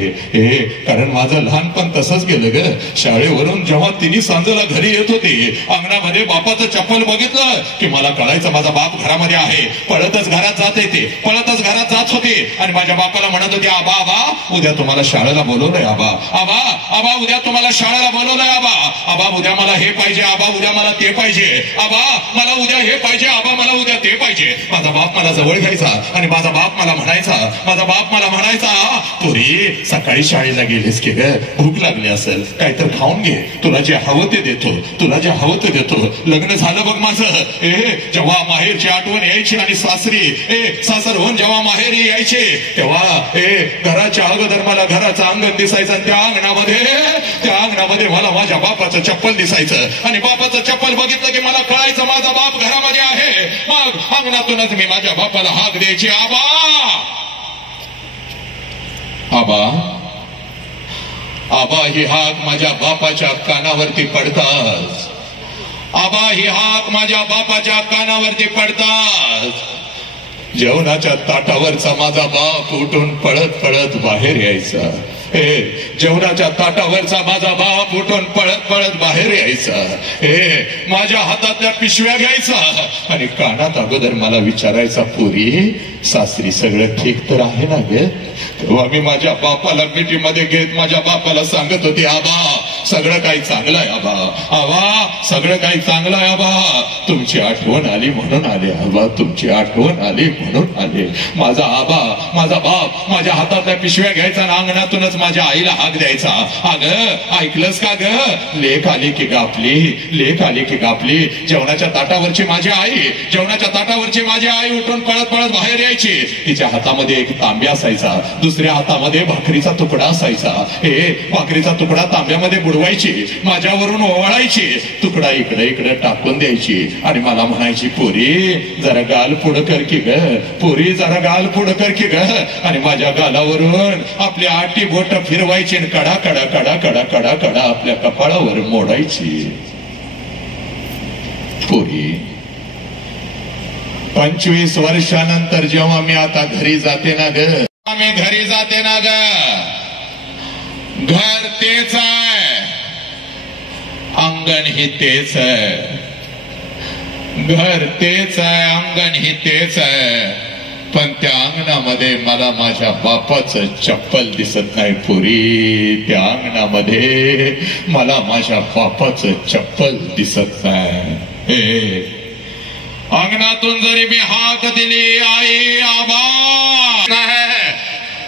कारण माझं लहानपण तसंच गेलं ग. शाळेवरून जेव्हा तिन्ही सांजेला घरी येत होते, अंगणामध्ये बापाचं चप्पल बघितलं की मला कळायचं माझा बाप घरामध्ये आहे. पळतच घरात जात होते आणि माझ्या बापाला म्हणत होते, आबा आबा उद्या तुम्हाला शाळेला बोलवलंय, आबा आबा आबा उद्या तुम्हाला शाळेला बोलवलंय, आबा आबा उद्या मला हे पाहिजे, आबा उद्या मला ते पाहिजे, आबा मला उद्या हे पाहिजे, आबा मला उद्या ते पाहिजे. माझा बाप मला जवळ घ्यायचा आणि माझा बाप मला म्हणायचा, पुरी सकाळी शाळेला गेलीस की ग, भूक लागली असेल, काहीतरी खाऊन घे, तुला जे हवं ते देतो. लग्न झालं बघ माझं. जेव्हा माहेरची आठवण यायची आणि सासरहून जेव्हा माहेरी यायचे तेव्हा घराच्या अगोदर मला घराचं अंगण दिसायचं आणि त्या अंगणामध्ये मला माझ्या बापाचं चप्पल दिसायचं आणि बापाचं चप्पल बघितलं की मला कळायचं माझा बाप घरामध्ये आहे. मग अंगणातूनच मी माझ्या बापाला हाक द्यायची, आबा आबा आबा. ही हाक माझ्या बापाच्या कानावरती पडतात. आबा ही हाक माझ्या बापाच्या कानावरती पडतात. जेवणाच्या ताटावरचा माझा बाप उठून पळत बाहेर यायचा. जेवणाच्या ताटावरचा माझा बाप उठून पळत पळत बाहेर यायचा. माझ्या हातातल्या पिशव्या घ्यायचा आणि कानात अगोदर मला विचारायचा, पोरी सासरी सगळं ठीक तर आहे ना ग? तेव्हा मी माझ्या बापाला मिठीमध्ये घेत माझ्या बापाला सांगत होती, आबा सगळं काही चांगलं आहे आबा, आबा सगळं काही चांगलं आहे आबा, तुमची आठवण आली म्हणून आले आबा, तुमची आठवण आली म्हणून आले. माझा आबा माझा बाप माझ्या हातातल्या पिशव्या घ्यायचा आणि अंगणातूनच माझ्या आईला हाक द्यायचा. अगं ऐकलंस का ग, लेक आली की गापली, लेक आली की गापली. जेवणाच्या ताटावरची माझी आई, जेवणाच्या ताटावरची माझी आई उठून पळत पळत बाहेर यायची. तिच्या हातामध्ये एक तांब्या असायचा, दुसऱ्या हातामध्ये भाकरीचा तुकडा असायचा. भाकरीचा तुकडा तांब्यामध्ये बुडवायची, माझ्यावरून ओवाळायची, तुकडा इकडे इकडे टाकून द्यायची आणि मला म्हणायची, पोरी जरा गाल पुढं कर की ग, पोरी जरा गाल पुढं कर की ग. आणि माझ्या गालावरून आपली आटी बोट फिरवायची आणि कडा कडा कडा कडा कडा कडा आपल्या कपाळावर मोडायची. पोरी 25 वर्षानंतर जेव्हा मी आता घरी जाते ना ग, मी घरी जाते ना ग, घर तेच आहे, अंगण ही तेच आहे, घर तेच आहे, अंगण ही तेच आहे, पण त्या अंगणामध्ये मला माझ्या बापाचं चप्पल दिसत नाही पोरी. त्या अंगणामध्ये मला माझ्या बापाचं चप्पल दिसत नाही. अंगणातून जरी मी हाक दिली, आई आबा नाही,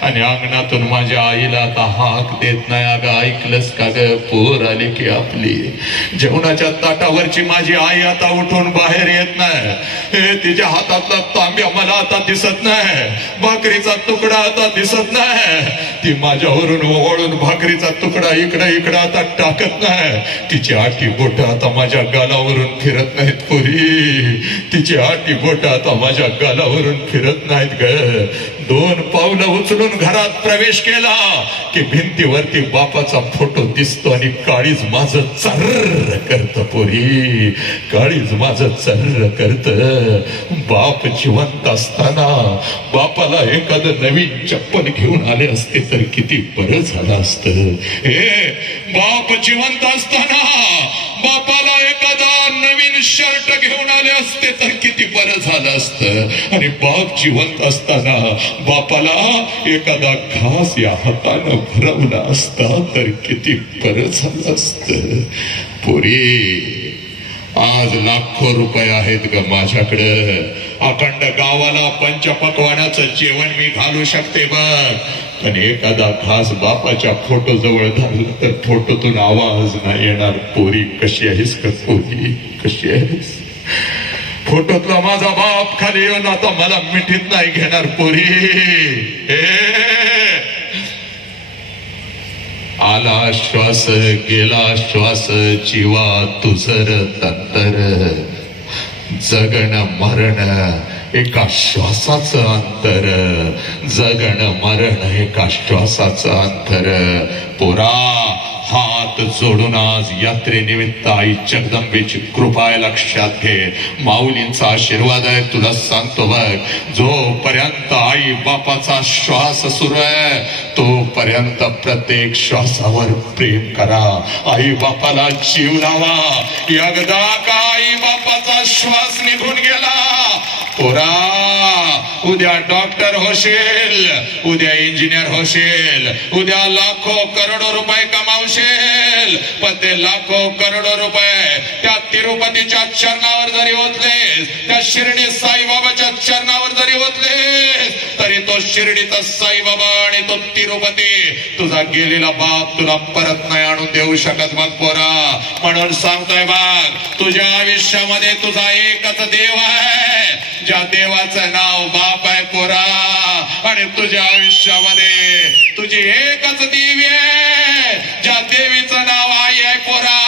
आणि अंगणातून माझ्या आईला आता हाक देत नाही. अगं ऐकलंस का ग, पोर आली की आपली. जेवणाच्या ताटावरची माझी आई आता उठून बाहेर येत नाही. तिच्या हातातला तांब्या मला आता दिसत नाही, भाकरीचा तुकडा आता दिसत नाही. ती माझ्यावरून ओवाळून भाकरीचा तुकडा इकडे इकडे आता टाकत नाही. तिची आठी बोट आता माझ्या गालावरून फिरत नाहीत पोरी, तिची आठी बोट आता माझ्या गालावरून फिरत नाहीत ग. 2 पावलं उचलून घरात प्रवेश केला की भिंतीवरती बापाचा फोटो दिसतो आणि काळीज माझं चर्र करत पोरी, काळीज माझं चर्र करत. बाप जिवंत असताना बापाला एखादं नवीन चप्पल घेऊन आले असते तर किती बरं झालं असतं. बाप जिवंत असताना बापाला एखादा नवीन शर्ट घेऊन आले असते तर किती बरं झालं असतं. आणि बाप जिवंत असताना बापाला एखादा घास या हातानं भरवला असता तर किती बरं झालं असतं. पोरी आज लाखो रुपये आहेत ग माझ्याकडं, अखंड गावाला पंचपक्वानाचं जेवण मी घालू शकते बघ, पण एखादा घास बापाच्या फोटो जवळ धरला तर फोटोतून आवाज नाही येणार. पोरी कशी आहेस का पोरी, कशी आहेस? फोटोतला माझा बाप खाली येऊन आता मला मिठीत नाही घेणार पोरी. आला श्वास गेला श्वास, जीवा तुझर तंतर, जगण मरण एका श्वासाचं अंतर, जगण मरण एका श्वासाचं अंतर. पोरा हात जोडून आज यात्रेनिमित्त आई जगदंबेची कृपा आहे लक्षात घे, माऊलींचा आशीर्वाद आहे. तुला सांगतो बघ, जोपर्यंत आई बापाचा श्वास सुरू आहे तोपर्यंत प्रत्येक श्वासावर प्रेम करा, आई बापाला जीव लावा. एकदा का आई बापाचा श्वास निघून गेला पोरा, उद्या डॉक्टर होशील, उद्या इंजिनियर होशील, उद्या लाखो करोडो रुपये कमावशील, पण ते लाखो करोडो रुपये त्या तिरुपतीच्या चरणावर जरी ओतलेस, त्या शिर्डी साईबाबाच्या चरणावर जरी ओतलेस तरी तो शिर्डीचा साईबाबा आणि तो तिरुपती तुझा गेलेला बाप तुला परत नाही आणून देऊ शकत. मग पोरा म्हणून सांगतोय बघ, तुझ्या आयुष्यामध्ये तुझा एकच देव आहे, ज्या देवाचं नाव बाप आहे पोरा, आणि तुझ्या आयुष्यामध्ये तुझी एकच देवी आहे, ज्या देवीचं नाव आई आहे पोरा,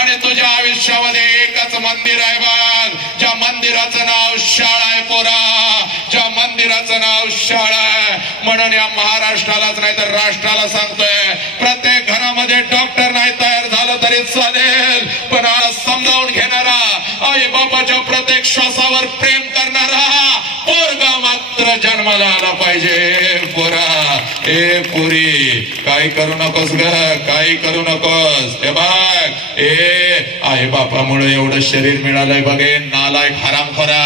आणि तुझ्या आयुष्यामध्ये एकच मंदिर आहे बघ, ज्या मंदिराचं नाव शाळा आहे पोरा, ज्या मंदिराचं नाव शाळा आहे. म्हणून या महाराष्ट्रालाच नाही तर राष्ट्राला सांगतोय, प्रत्येक घरामध्ये डॉक्टर नाही तयार झालं तरी चालेल, पण आज समजावून घेणारा, आई बापाच्या प्रत्येक श्वासावर प्रेम करणारा पोरगा मात्र जन्माला आला पाहिजे पोरा. ए पुरी काय काही करू नकोस ग, काही करू नकोस. हे बघ, आई बापामुळे एवढं शरीर मिळालंय बघे, नालायक हरामखोरा.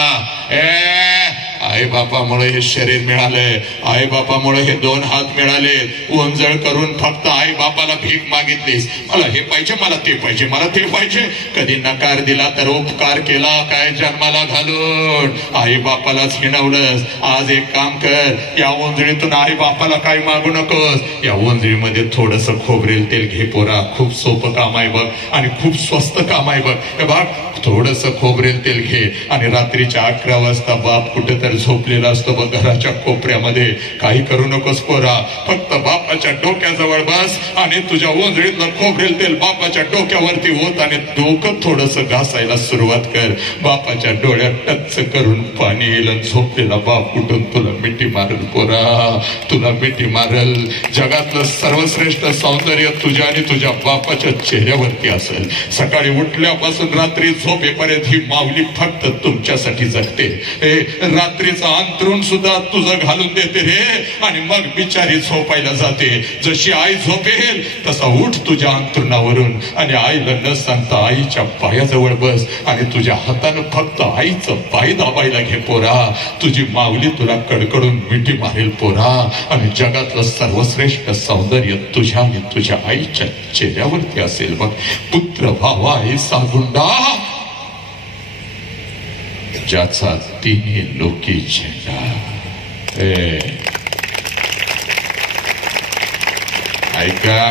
आई बापामुळे हे शरीर मिळाले, आई बापामुळे हे 2 हात मिळाले. ओंजळ करून फक्त आई बापाला भीक मागितलीस, मला हे पाहिजे, मला ते पाहिजे, मला ते पाहिजे. कधी नकार दिला तर उपकार केला काय जन्माला घालून? आई बापालाच हिणवलंस. आज एक काम कर, या ओंजळीतून आई बापाला काही मागू नकोस. या ओंजळीमध्ये थोडस खोबरेल तेल घे पोरा, खूप सोपं काम आहे बघ आणि खूप स्वस्त काम आहे बघ. हे बघ, थोडस खोबरेल तेल घे आणि रात्रीच्या 11 वाजता बाप कुठे तर झोपलेला असतो बघ घराच्या कोपऱ्यामध्ये. काही करू नकोस पोरा, फक्त बापाच्या डोक्याजवळ बस आणि तुझ्या ओंजळीतलं खोबरेल तेल बापाच्या डोक्यावरती होत आणि डोकं थोडस घासायला सुरुवात कर. बापाच्या डोळ्यात टच करून पाणी येईल. झोपलेला बाप कुठून तुला मिठी मारल पोरा, तुला मिठी मारल. जगातलं सर्वश्रेष्ठ सौंदर्य तुझ्या आणि तुझ्या बापाच्या चेहऱ्यावरती असेल. सकाळी उठल्यापासून रात्री झोपेपर्यंत ही माऊली फक्त तुमच्यासाठी जगते. रात्रीचा अंतरून सुद्धा तुझं घालून देते रे आणि मग बिचारी झोपायला जाते. जशी आई झोपेल तसा उठ तुझ्या अंतरुणावरून आणि आईला न सांगता आईच्या पायाजवळ बस आणि तुझ्या हातानं फक्त आईचं पाय दाबायला घे पोरा. तुझी माऊली तुला कडकडून मिठी मारेल पोरा आणि जगातलं सर्वश्रेष्ठ सौंदर्य तुझ्या आणि तुझ्या आईच्या चेहऱ्यावरती असेल बघ. पुत्र व्हावा हे सागुंडा, ज्याचा तिन्ही लोकी झेंडा. ऐका,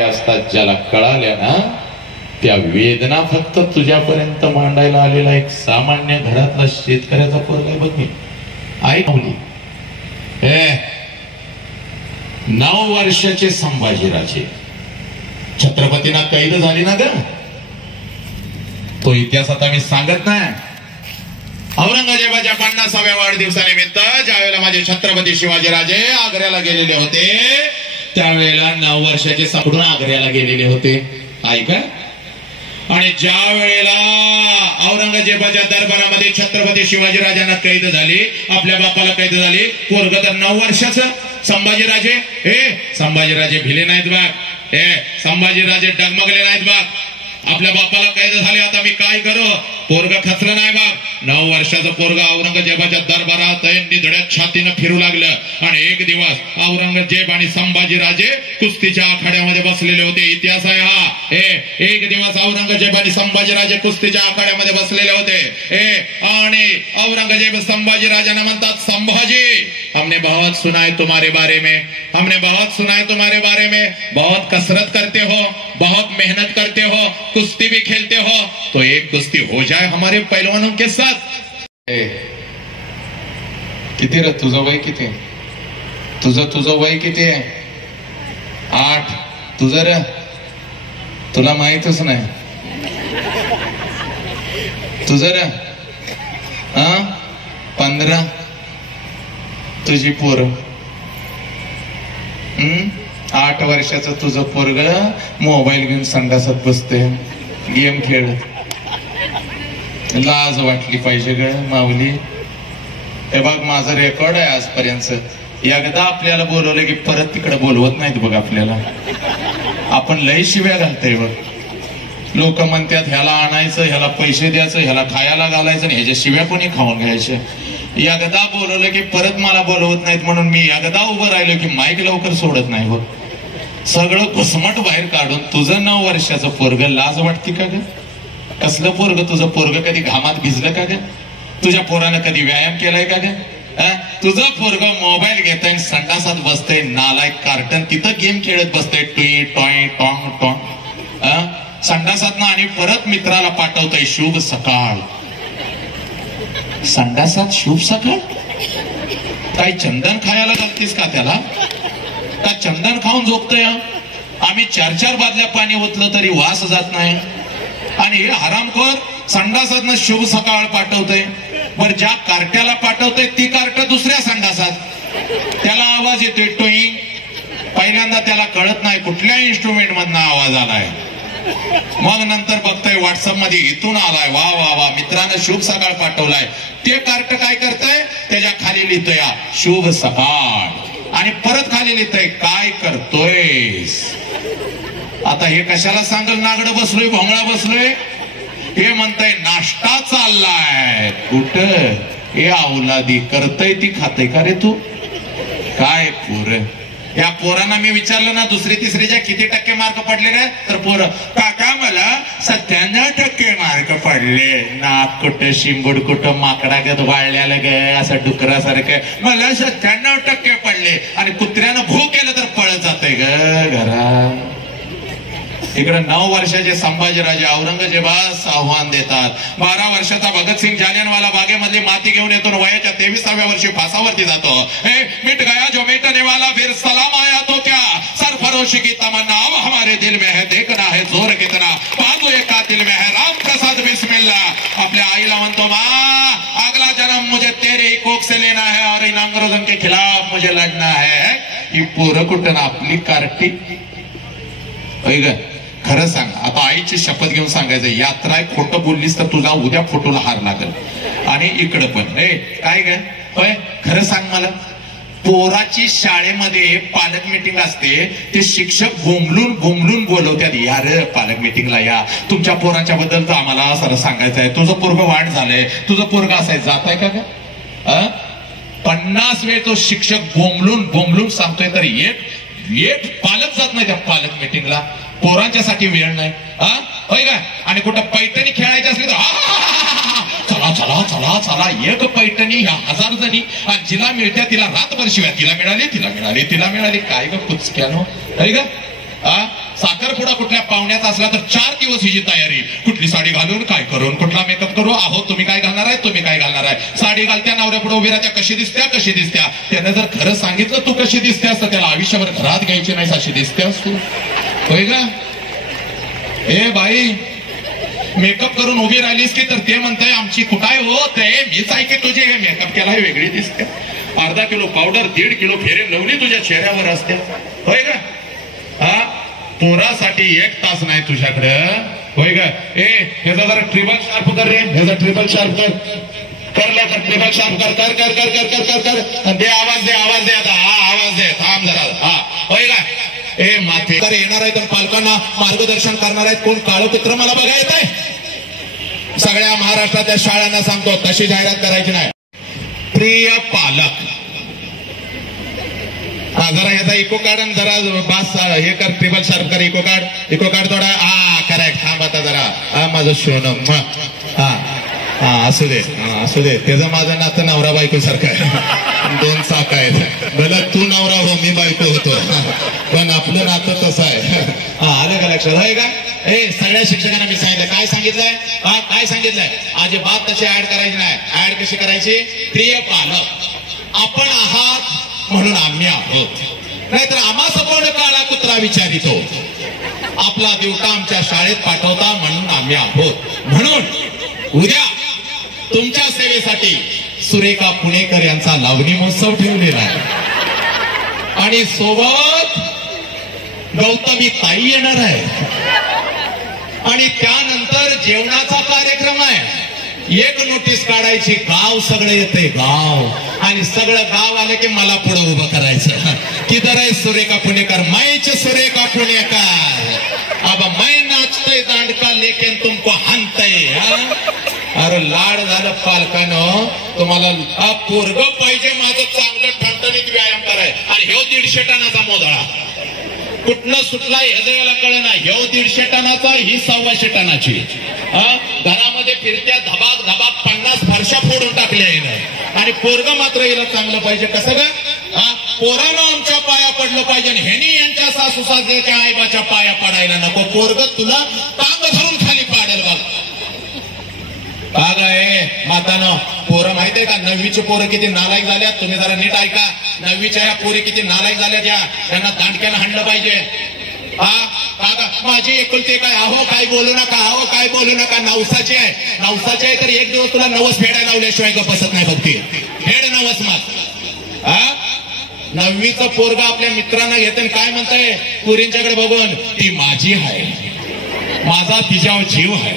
असतात ज्याला कळाल्या ना त्या वेदना फक्त तुझ्यापर्यंत मांडायला आलेला एक सामान्य घरातला शेतकऱ्याचा पोरगा बघ. आई माऊली, 9 वर्षाचे संभाजीराजे छत्रपतींना कैद झाली ना ग. तो इतिहास आता मी सांगत नाही. औरंगजेबाच्या 50व्या वाढदिवसानिमित्त ज्यावेळेला माझे छत्रपती शिवाजीराजे आग्र्याला गेलेले होते त्यावेळेला 9 वर्षाचे सापडून आग्र्याला गेलेले होते. ऐका, आणि ज्या वेळेला औरंगजेबाच्या दरबारामध्ये छत्रपती शिवाजीराजांना कैद झाली, आपल्या बापाला कैद झाली, पोरग तर 9 वर्षाचं. संभाजीराजे संभाजीराजे भिले नाहीत बाग, संभाजीराजे डगमगले नाहीत बाग. आपल्या बापाला कैद झाले, आता मी काय करू? पोरग खचलं नाही बाग. 9 वर्षाचं पोरग औरंगजेबाच्या दरबारात निधड्यात छातीनं फिरू लागलं आणि एक दिवस औरंगजेब आणि संभाजीराजे कुस्तीच्या आखाड्यामध्ये बसलेले होते. इतिहास आहे हा. एक दिवस औरंगजेब आणि संभाजीराजे कुस्तीच्या आखाड्यामध्ये बसलेले होते आणि औरंगजेब संभाजीराजांना म्हणतात, संभाजी, हमने बहुत सुना है तुम्हारे बारे में, हमने बहुत सुना है तुम्हारे बारे में, बहुत कसरत करते हो, बहुत मेहनत करते हो, कुश्ती भी खेलते हो, तो एक कुश्ती हो जाए हमारे पहलवानों के साथ. किती रे तुझं वय किती? तुझं वय किती आहे? 8. तुझं रे? तुला माहितच नाही. तुझं रे? 15. तुझी पोर 8 वर्षाचं तुझं पोरग मोबाईल घेऊन संडासात बसते, गेम खेळत. लाज वाटली पाहिजे ग माऊली. हे बघ, माझं रेकॉर्ड आहे आजपर्यंत. एकदा आपल्याला बोलवलं की परत तिकडे बोलवत नाहीत बघ आपल्याला. आपण लय शिव्या घालतोय बघ. लोक म्हणतात ह्याला आणायचं, ह्याला पैसे द्यायचं, ह्याला खायला घालायचं आणि ह्याच्या शिव्या कोणी खाऊन घ्यायच्या. एकदा बोलवलं की परत मला बोलवत नाहीत म्हणून मी एकदा उभं राहिलो की माईक लवकर सोडत नाही बघ. सगळं घुसमट बाहेर काढून तुझं 9 वर्षाचं पोरग, लाज वाटते का ग? कसलं पोरग तुझं पोरग? कधी घामात भिजलं का ग? तुझ्या पोरानं कधी व्यायाम केलाय का ग? तुझं पोरग मोबाईल घेतय, संडासात बसतय, नालायक कार्टन तिथं गेम खेळत बसतय, टुई टॉय टॉंग टॉंग. संडासात आणि परत मित्राला पाठवतय शुभ सकाळ. संडासात शुभ सकाळ? काही चंदन खायला घालतीस का त्याला? का चंदन खाऊन झोपतोय? आम्ही 4-4 बादल्या पाणी ओतलं तरी वास जात नाही आणि हे हरामखोर संडासातनं शुभ सकाळ पाठवतय. बर, ज्या कार्ट्याला पाठवतय ती कार्ट दुसऱ्या संडासात, त्याला आवाज येतोय टोई. पहिल्यांदा त्याला कळत नाही कुठल्या इन्स्ट्रुमेंट मधनं आवाज आलाय. मग नंतर बघतोय व्हॉट्सअप मध्ये इथून आलाय, वा वा वा, मित्रानं शुभ सकाळ पाठवलाय. ते कार्ट काय करतंय, त्याच्या खाली लिहितोय शुभ सकाळ. आणि परत खाली लिहितंय काय करतोयस. आता हे कशाला सांगल नागडं बसलोय भोंगळा बसलोय. हे म्हणताय नाश्ता चाललाय. कुठं हे अवलादी करतय ती खातय का रे तू. काय पोर या पोरांना मी विचारलं ना दुसरी तिसरीच्या किती टक्के मार्क पडले रे तर पोरं काका मला 97% मार्क पडले. नाक कुठं शिंबूड कुठं माकडागत वाळल्याला ग असं डुकरासारखं मला 97% पडले. आणि कुत्र्यानं भू केलं तर पळत जातंय ग घरा. इकडे 9 वर्षाचे संभाजीराजे औरंगजेबास आव्हान देतात. 12 वर्षाचा भगतसिंग जालियनवाला बागेमधली माती घेऊन येतो. वयाच्या 23व्या वर्षी फासावरती जातो. मिट गया जो मिटने वाला फिर सलाम आया तो क्या. सरफरोशी की तमन्ना अब हमारे दिल में है. देखना है जोर कितना बाजू एक कातिल में है. राम प्रसाद बिस्मिल्ला. आपल्या आईला म्हणतो मा अगला जन्म मुझे तेरे ही कोख से लेना है और इन अंग्रेजों के खिलाफ मुझे लढना है. ही पोरं कुठं आपली कार्टी ग. खरं सांग आता आईची शपथ घेऊन सांगायचं यात्रा आहे. खोटं बोललीस तर तुला उद्या फोटोला हार लागेल. आणि इकडं पण काय ग होय खरं सांग मला. पोराची शाळेमध्ये पालक मीटिंग असते. ते शिक्षक बोंबलून बोलवतात यार पालक मीटिंगला या. तुमच्या पोरांच्या बद्दल तर आम्हाला सरळ सांगायचं आहे. तुझं पोरग वाढ झालंय. तुझं पोरग असं जात आहे का ग. 50 वेळ तो शिक्षक बोंबलून सांगतोय तर एक पालक जात नाही त्या पालक मीटिंगला. पोरांच्यासाठी वेळ नाही होय का. आणि कुठं पैठणी खेळायची असली तर चला चला चला चला. एक पैठणी ह्या 1000 जणी आणि जिला मिळत्या तिला रातभर शिवाय तिला मिळाली. काय ग कुचक्यानो होय का. साखरपुडा कुठल्या पाहुण्याचा असला तर 4 दिवस हिची तयारी. कुठली साडी घालून काय करून कुठला मेकअप करू. अहो तुम्ही काय घालणार आहे. साडी घालत्या नवऱ्या पुढे उभी राहत्या. कशी दिसत्या. त्याने जर खरं सांगितलं तू कशी दिसतेस तर त्याला आयुष्यभर घरात घ्यायची नाही. अशी दिसतेस तू होय का. बाई मेकअप करून उभी राहिलीस की तर ते म्हणताय आमची कुठाय होत आहे. मीच ऐके तुझे हे मेकअप केला हे वेगळी दिसते. अर्धा किलो पावडर 1.5 किलो फेरेन लवली तुझ्या चेहऱ्यावर असते होय का. पोरासाठी 1 तास नाही तुझ्याकडं होय का. ह्याचा जरा ट्रिबल शार्प कर रे. ह्याचा ट्रिबल शार्प कर लवकर. ट्रिबल शार्प कर. दे आवाज दे आता. आवाज दे थांब जरा. होय का. माथे येणार आहेत पालकांना मार्गदर्शन करणार आहेत. कोण काळं कुत्र मला बघा येत आहे. सगळ्या महाराष्ट्रातल्या शाळांना सांगतो तशी जाहिरात करायची नाही. प्रिय पालक जरा याचा इको कार्ड आणि जरा बास हे कर. टेबल शार्प कर. इको कार्ड थोडा करेक्ट. थांब आता जरा. माझं सोनम असू दे. त्याचं माझं नातं नवरा बायको सारखं आहे. 2 चाक आहेत. भलं तू नवरा हो मी बायको होतो पण आपलं नातं तसं आहे. आलं का लक्षात आहे का. सगळ्या शिक्षकांना मी सांगितलं. काय सांगितलंय अजिबात तशी ऍड करायची नाही. ऍड कशी करायची. प्रिय पालक आपण आहात म्हणून आम्ही आहोत. नाहीतर आम्हाच कोण काळा कुत्रा विचारितो. आपला दिवटा आमच्या शाळेत पाठवता म्हणून आम्ही आहोत. म्हणून उद्या तुमच्या सेवेसाठी सुरेखा पुणेकर यांचा लावणी महोत्सव ठेवलेला आहे. आणि सोबत गौतमी ताई येणार आहे. आणि त्यानंतर जेवणाचा कार्यक्रम आहे. एक नोटीस काढायची. गाव सगळं येते गाव. आणि सगळं गाव आलं की मला पुढे उभं करायचं. किधर आहे सुरेखा पुणेकर. मैच सुरेखा पुणेकर. अब मैं नाचते दांडका लेकिन तुमको हनतय. अरे लाड झालं पालकानं. तुम्हाला पोरग पाहिजे माझं चांगलं ठणठणीत व्यायाम कराय. आणि ह्यो 150 टनाचा मोदळा कुठनं सुटलाय ह्याचं याला कळलं ना. ह्यो 150 टनाचा ही 125 टनाची. घरामध्ये फिरत्या धबाक 50 फरशा फोडून टाकल्या येणं. आणि पोरग मात्र हिला चांगलं पाहिजे. कसं का. पोरानं आमच्या पाया पडलं पाहिजे. ह्यानी यांच्या सासू सासऱ्याच्या आईबाच्या पाया पडायला नको. पोरग तुला टांग धरून खाली पाडेल बघ. का ग मातानं. पोरं माहितीये का 9वीची पोरं किती नालायक झाल्यात. तुम्ही जरा नीट ऐका. 9वीच्या या पोरी किती नालायक झाल्यात. त्यांना दांडक्यानं हाणलं पाहिजे. माझी एकुलती काय. अहो काय बोलू नका. नवसाची आहे तर एक दिवस तुला 9 फेड्या लावल्याशिवाय गप बसत नाही. बघते फेड 9 मात. 9वीचं पोरगा आपल्या मित्रांना घेते काय म्हणताय पोरींच्याकडे बघून ती माझी आहे. माझा तिच्यावर जीव आहे.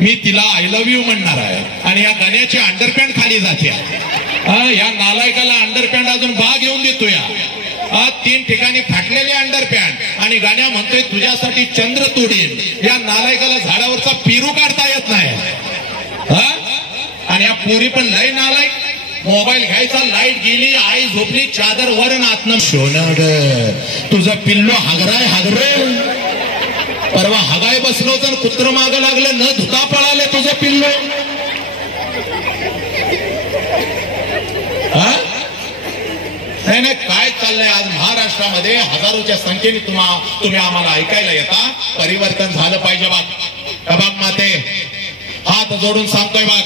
मी तिला आय लव्ह यू म्हणणार आहे आणि या गाण्याची अंडरपॅन्ट खाली जाते. या नालायकाला अंडरपॅन्ट अजून बा घेऊन देतो या 3 ठिकाणी फाटलेले अंडरपॅन्ट आणि गाण्या म्हणतोय तुझ्यासाठी चंद्र तोडीन. या नालायकाला झाडावरचा पेरू काढता येत नाही. आणि या पोरी पण लय नालायक. मोबाईल घ्यायचा, लाईट गेली, आई झोपली, चादर वर आतनं शोनग तुझं पिल्लो हागराय हागरे. परवा हगाय बसलो तर कुत्र मागं लागलं, न धुता पळाले तुझं पिल्लो. नाही काय चाललंय आज महाराष्ट्रामध्ये? हजारोच्या संख्येने तुम्ही आम्हाला ऐकायला येता. परिवर्तन झालं पाहिजे बाग. बाग माते हात जोडून सांगतोय बाग,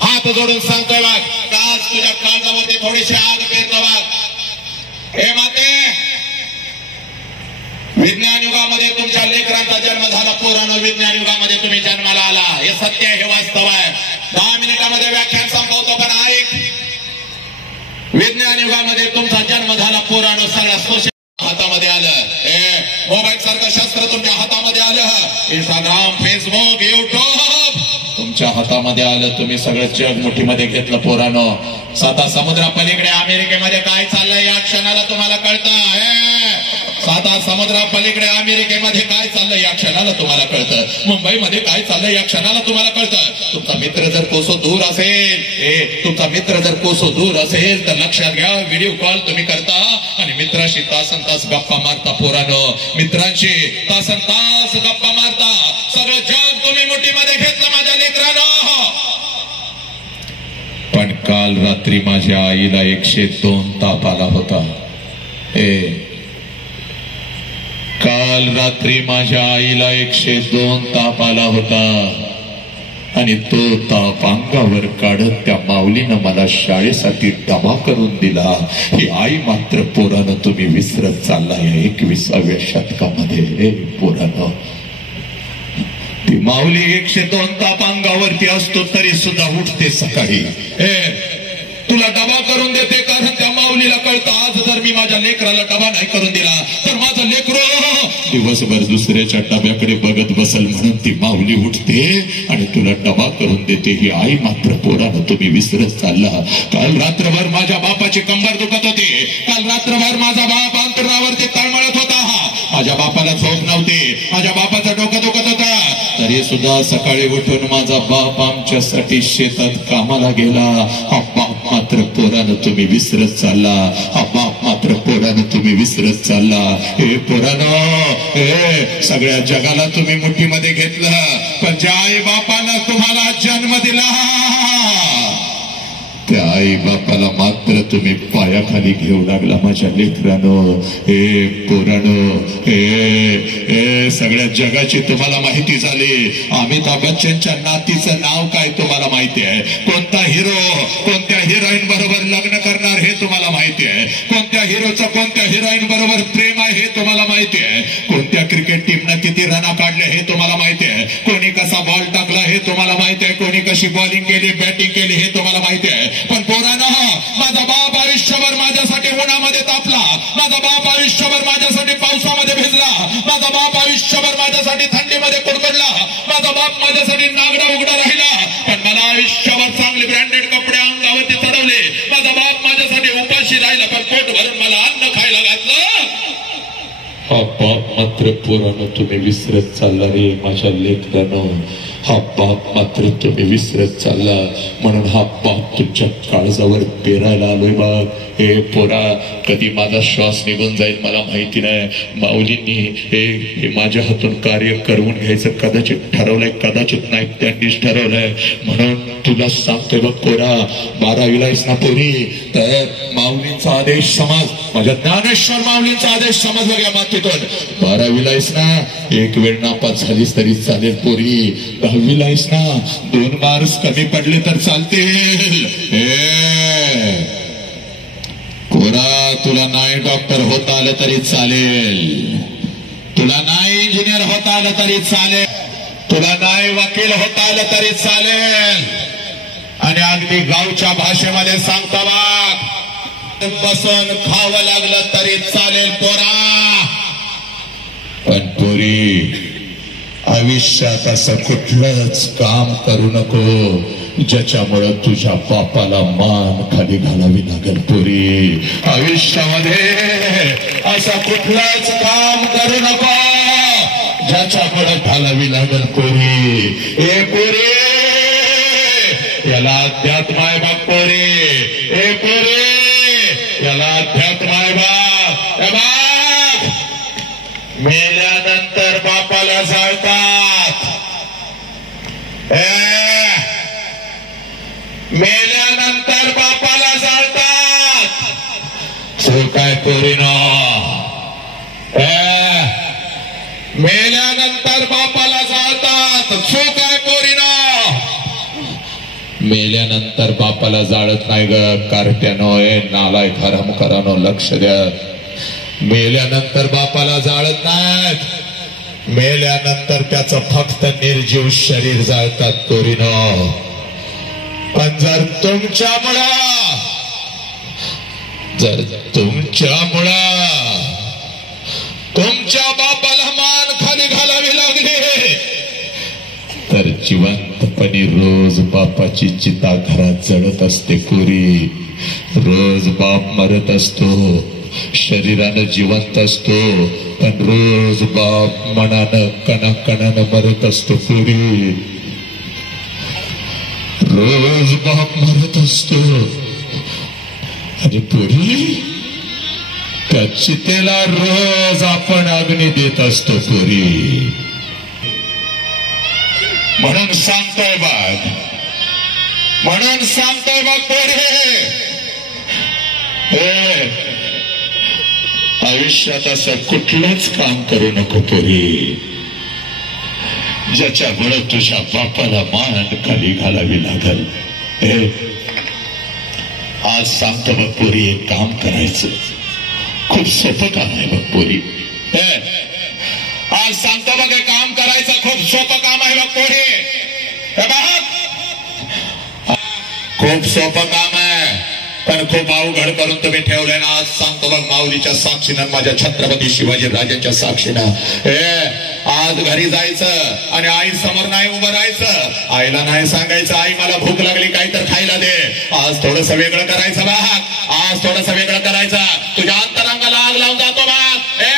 हात जोडून सांगतोय बाग. काल तुझ्या काळजामध्ये थोडीशी आग पेरतो बाग. हे माते, विज्ञान युगामध्ये तुमच्या लेकरांचा जन्म झाला. पुराण विज्ञान युगामध्ये तुम्ही जन्माला आला. हे सत्य आहे, हे वास्तव आहे. 10 मिनिटामध्ये व्याख्यान संपवतो पण ऐक. विज्ञान युगामध्ये तुमचा जन्म झाला. पुराण सगळ्या सोशल हातामध्ये आलं. मोबाईल सारखं शस्त्र तुमच्या हातामध्ये आलं. इंस्टाग्राम, फेसबुक, युट्यूब तुमच्या हातामध्ये आलं. तुम्ही सगळं जग मुठीमध्ये घेतलं. पोरानो, 7 समुद्रा पलीकडे अमेरिकेमध्ये काय चाललंय या क्षणाला तुम्हाला कळतं. 7 समुद्रा पलीकडे अमेरिकेमध्ये काय चाललंय या क्षणाला तुम्हाला कळतं. मुंबईमध्ये काय चाललंय या क्षणाला तुम्हाला कळतं. तुमचा मित्र जर कोसो दूर असेल, तुमचा मित्र जर कोसो दूर असेल तर लक्षात घ्या, व्हिडिओ कॉल तुम्ही करता आणि मित्राशी तासन तास गप्पा मारता. पोरानो, मित्रांशी तासन तास गप्पा मारता. सगळं जग तुम्ही मुठीमध्ये घेतलं माझ्या लेकरानं. पण काल रात्री माझ्या आईला 102 ताप आला होता. काल रात्री माझ्या आईला 102 ताप आला होता आणि तो ताप अंगावर काढत त्या माऊलीनं मला शाळेसाठी डबा करून दिला. ही आई मात्र पोरानं तुम्ही विसरत चाललाय 21व्या शतकामध्ये. पोरानं, ती माऊली 102 ताप अंगावरती असतो तरी सुद्धा उठते सकाळी. तुला डबा करून देते कारण त्या माऊलीला कळतं आज जर मी माझ्या लेकराला डबा नाही करून दिला तर माझं लेकरू दिवसभर दुसऱ्याच्या डब्याकडे बघत बसल म्हणून ती माऊली उठते आणि तुला डबा करून देते. ही आई मात्र पोरानं तुम्ही विसरत चालला. काल रात्रभर माझ्या बापाची कंबर दुखत होती. काल रात्रभर माझा बाप अंतरावरती तळमळत होता. माझ्या बापाला झोप नव्हती. माझ्या बापाचं डोकं दुखत होतं. तरी सुद्धा सकाळी उठून माझा बाप आमच्यासाठी शेतात कामाला गेला. हा बाप मात्र पोरानं तुम्ही विसरत चालला. हा बाप मात्र पोरानं तुम्ही विसरत चालला. हे पोरानं, सगळ्या जगाला तुम्ही मुठीमध्ये घेतलं पण ज्या आई बापानं तुम्हाला जन्म दिला त्या आई बापाला मात्र तुम्ही पायाखाली घेऊ लागला. माझ्या लेकरानं, पोरानं, सगळ्या जगाची तुम्हाला माहिती झाली. अमिताभ बच्चनच्या नातीचं नाव काय तुम्हाला माहिती आहे. कोणता हिरो कोणत्या हिरोईन बरोबर लग्न करणार हे तुम्हाला माहिती आहे. कोणत्या हिरोचं कोणत्या हिरोईन बरोबर प्रेम आहे हे तुम्हाला माहिती आहे. कोणत्या क्रिकेट टीमनं किती रना काढल्या हे तुम्हाला माहिती आहे. कोणी कसा बॉल टाकला हे तुम्हाला माहिती आहे. कोणी कशी बॉलिंग केली, बॅटिंग केली हे तुम्हाला माहिती आहे. पण पोरानं, माझा बाप आयुष्यभर माझ्यासाठी उन्हामध्ये तापला. माझा बाप आयुष्यभर माझ्यासाठी पावसामध्ये भिजला. माझा बाप आयुष्यभर माझ्यासाठी थंडीमध्ये कुडकुडला. माझा बाप माझ्यासाठी नागडा उघडा राहिला. पण मला आयुष्यभर चांगले ब्रँडेड कपडे अंगावरती चढवले. माझा बाप माझ्यासाठी उपाशी राहिला पण पोट भरून मला अन्न खायला घातलं. हा बाप मात्र पोरानं तुम्ही विसरत चालला रे माझ्या लेकरानं. हा बाप मात्र तुम्ही विसरत चालला. म्हणून हा बाप तुमच्या काळजावर पेरायला आलोय बघ. हे पोरा, कधी माझा श्वास निघून जाईल मला माहिती नाही. माऊलींनी हे माझ्या हातून कार्य करून घ्यायचं कदाचित ठरवलंय, कदाचित नाही त्यांनीच ठरवलंय. म्हणून तुला सांगतोय बघ पोरा, 12वीला आहेस ना पोरी, तर माऊलींचा आदेश समज. माझ्या ज्ञानेश्वर माऊलींचा आदेश समज बघ या मातीतून. 12वीला आहेस ना, एक वेळ नापास झालीस तरी चालेल पोरी. 10वीला आहेस ना, 2 मार्क्स कमी पडले तर चालतील. पोरा, तुला नाही डॉक्टर होता आलं तरी चालेल. तुला नाही इंजिनियर होता आलं तरी चालेल. तुला नाही वकील होता आलं तरी चालेल. आणि अगदी गावच्या भाषेमध्ये सांगता बघ, बसून खावं लागलं तरी चालेल पोरा. पण पोरी, आयुष्यात असं कुठलंच काम करू नको ज्याच्यामुळे तुझ्या बापाला मान खाली घालावी लागेल पोरी. आयुष्यामध्ये असं कुठलंच काम करू नको ज्याच्यामुळे घालावी लागेल पोरी. ए पोरी, याला अध्यात्म आहे बघ पोरी. ए पोरी, याला अध्यात्म आहे बघ. मेल्यानंतर बापाला जाळतात. मेल्यानंतर बापाला जाळतात. सो काय पोरीनो, मेल्यानंतर बापाला जाळतात. सो काय पोरीनो, मेल्यानंतर बापाला जाळत नाही ग कार्ट्यानो. नालाय हराम करानो, लक्ष द्या. मेल्यानंतर बापाला जाळत नाहीत. मेल्यानंतर त्याचं फक्त निर्जीव शरीर जाळतात पोरीनो. पण जर तुमच्यामुळं तुमच्या बापाला मान खाली घालावी लागली तर जिवंतपणे रोज बापाची चिता घरात जळत असते पोरी. रोज बाप मरत असतो, शरीरानं जिवंत असतो, पण रोज बाप मनानं कणाकणानं मरत असतो पोरी. रोज बाप मरत असतो आणि पोरी त्या चितेला रोज आपण अग्नी देत असतो पोरी. म्हणून सांगतोय बघ, म्हणून सांगतोय बघ पोरी, आयुष्यात असं कुठलंच काम करू नको पोरी ज्याच्यामुळे तुझ्या बापाला मान खाली घालावी लागल. आज सांगतो बघ पोरी, एक काम करायचं. खूप सोपं काम आहे बघ पोरी. आज सांगतो बघ, एक काम करायचं. खूप सोपं काम आहे बघ पोरी. खूप सोपं काम आहे, पण खूप अवघड करून तुम्ही ठेवलंय ना. आज सांगतो बघ, माऊलीच्या साक्षीनं, माझ्या छत्रपती शिवाजी राजांच्या साक्षीनं, आज घरी जायचं आणि आई समोर नाही उभं राहायचं. आईला नाही सांगायचं आई मला भूक लागली काही तर खायला दे. आज थोडस वेगळं करायचं बघ. आज थोडस वेगळं करायचं. तुझ्या अंतरंगाला आग लावून जातो बघ.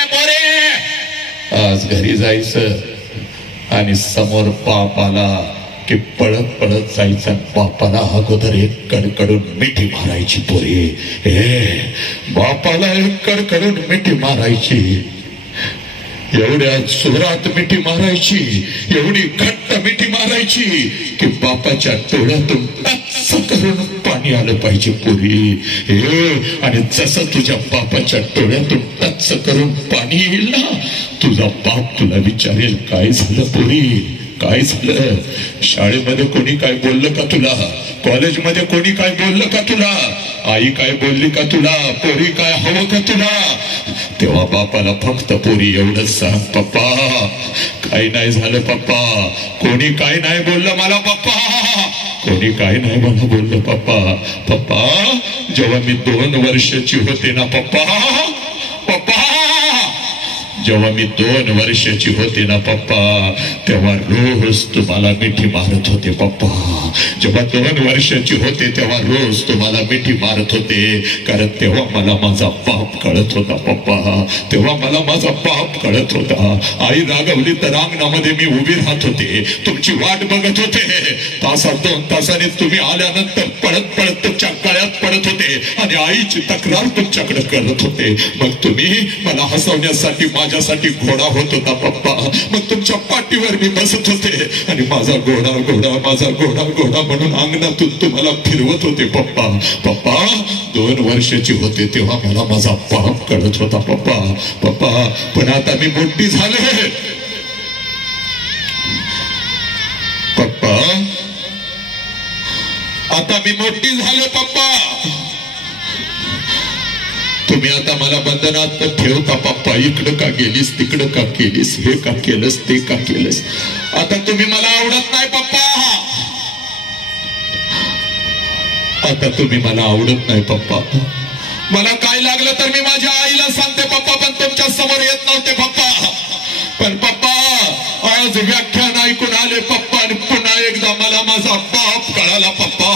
पोरे, आज घरी जायचं आणि समोर बाप आला की पळत पळत जायचं. बापाला अगोदर एक कडकडून मिठी मारायची पोरी. बापाला एक कडकडून मिठी मारायची. एवढ्या जोरात मिठी मारायची, एवढी घट्ट मिठी मारायची की बापाच्या डोळ्यातून टच करून पाणी आलं पाहिजे पोरी. आणि जसं तुझ्या बापाच्या डोळ्यातून टच करून पाणी येईल ना, तुझा बाप तुला विचारेल काय झालं पोरी, काय झालं. शाळेमध्ये कोणी काय बोललं का तुला, कॉलेजमध्ये कोणी काय बोललं का तुला, आई काय बोलली का तुला, पोरी काय हवं का तुला. तेव्हा बापाला फक्त पोरी एवढंच सांग, पप्पा काही नाही झालं पप्पा, कोणी काय नाही बोललं मला पप्पा, कोणी काय नाही मला बोललं पप्पा. पप्पा जेव्हा मी 2 वर्षाची होते ना पप्पा, पप्पा जेव्हा मी 2 वर्षाची होते ना पप्पा, तेव्हा रोज तुम्हाला मिठी मारत होते पप्पा. जेव्हा 2 वर्षाची होते तेव्हा रोज तुम्हाला मिठी मारत होते, कारण तेव्हा मला माझा बाप कळत होता पप्पा, तेव्हा मला माझा बाप कळत होता. आई रागवली तर अंगणामध्ये मी उभी राहत होते, तुमची वाट बघत होते. तासात 2 तासाने तुम्ही आल्यानंतर पळत पळत तुमच्या गळ्यात पडत होते आणि आईची तक्रार तुमच्याकडे करत होते. मग तुम्ही मला हसवण्यासाठी माझ्यासाठी घोडा होत होता पप्पा. मग तुमच्या पाठीवर मी बसत होते आणि माझा घोडा घोडा माझा घोडा घोडा म्हणून अंगणातून तुम्हाला फिरवत होते पप्पा. पप्पा 2 वर्षाची होते तेव्हा मला माझा बाप कळत होता पप्पा. पप्पा पण आता मी मोठी झाले पप्पा, आता मी मोठी झाले पप्पा. तुम्ही आता मला बंधनात ठेवता पप्पा. इकडं का गेलीस, तिकडं का केलीस, हे का केलंस, ते का केलंस. आता तुम्ही मला आवडत नाही पप्पा, आता तुम्ही मला आवडत नाही पप्पा. मला काय लागलं तर मी माझ्या आईला सांगते पप्पा, पण तुमच्या समोर येत नव्हते पप्पा. पण पप्पा आज आज व्याख्यान ऐकून आले पप्पा आणि पुन्हा एकदा मला माझा बाप कळाला पप्पा,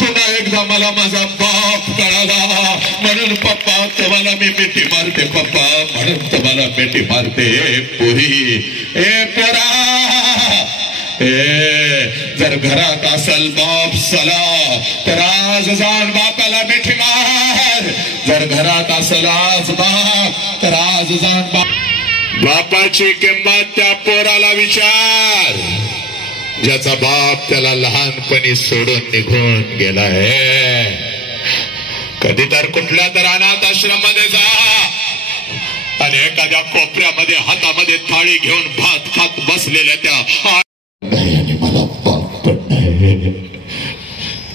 पुन्हा एकदा मला माझा बाप कळाला. म्हणून पप्पा तुम्हाला मी मिठी मारते पप्पा, म्हणून तुम्हाला मिठी मारते. पोरी ए पोरा, जर घरात असल बाप सला तर आज जाऊन बापाला मिठी मार. जर घरात असल आज बाप तर आज जाऊन बापाची किंमत त्या पोराला विचार, ज्याचा बाप त्याला लहानपणी सोडून निघून गेलाय. कधी तर कुठल्या तर अनाथ आश्रम मध्ये जा आणि एखाद्या कोपऱ्यामध्ये हातामध्ये थाळी घेऊन भात खात बसलेल्या त्या आणि मला बाप पण नाही,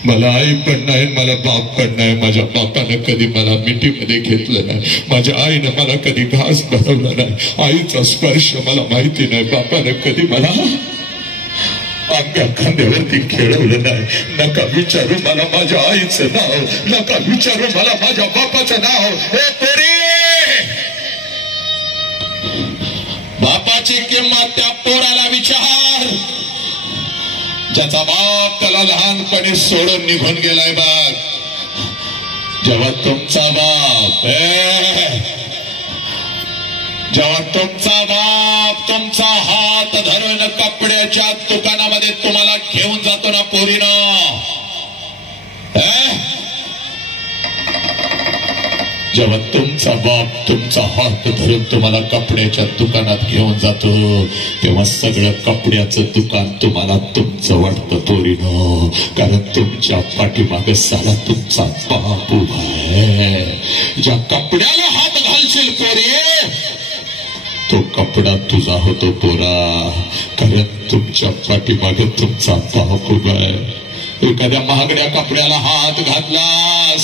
मला आई पण नाही, मला बाप पण नाही. माझ्या बापानं कधी मला मिठीमध्ये घेतलं नाही, माझ्या आईनं मला कधी घास भरवला नाही, आईचा स्पर्श मला माहिती नाही, बापानं कधी मला आमच्या खांद्यावरती खेळवलं नाही. नका विचारू मला माझ्या आईचं नाव, नका विचारू मला माझ्या बापाचं नाव. हे पोरी, बापाची किंमत त्या पोराला विचार, ज्याचा बाप त्याला लहानपणी सोडून निघून गेलाय. बघ, जेव्हा तुमचा बाप तुमचा हात धरून कपड्याच्या दुकानामध्ये तुम्हाला घेऊन जातो ना पोरीनं, जेव्हा तुमचा बाप तुमचा हात धरून तुम्हाला कपड्याच्या दुकानात घेऊन जातो, तेव्हा सगळं कपड्याचं दुकान तुम्हाला तुमचं वाटतं पोरीनं. कारण तुमच्या पाठीमागे साला तुमचा बाप उभा आहे. ज्या कपड्याला हात घालशील पोरी, तो कपडा तुझा होतो पोरा, कारण तुमच्या पाठीमागे तुमचा बाप उभा आहे. एखाद्या महागड्या कपड्याला हात घातलास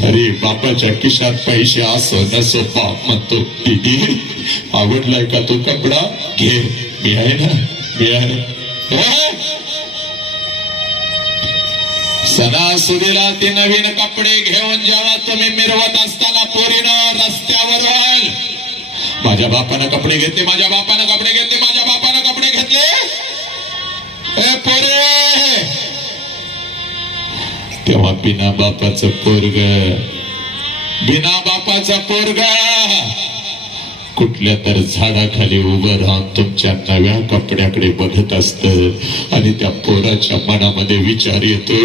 तरी बापाच्या खिशात पैसे असो नसो, बाप म्हणतो दीदी आवडलाय का तो कपडा, घे, मी आहे ना, मी आहे. सणासुदीला ते नवीन कपडे घेऊन जेव्हा तुम्ही मिरवत असताना पोरीनं रस्त्यावर, माझ्या बापानं कपडे घेतले, माझ्या बापानं कपडे घेतले, माझ्या बापानं कपडे घेतले. ए पोरे, तेव्हा बिना बापाचं पोरग कुठल्या तर झाडाखाली उभं राहून तुमच्या नव्या कपड्याकडे बघत असतं आणि त्या पोराच्या मनामध्ये विचार येतो,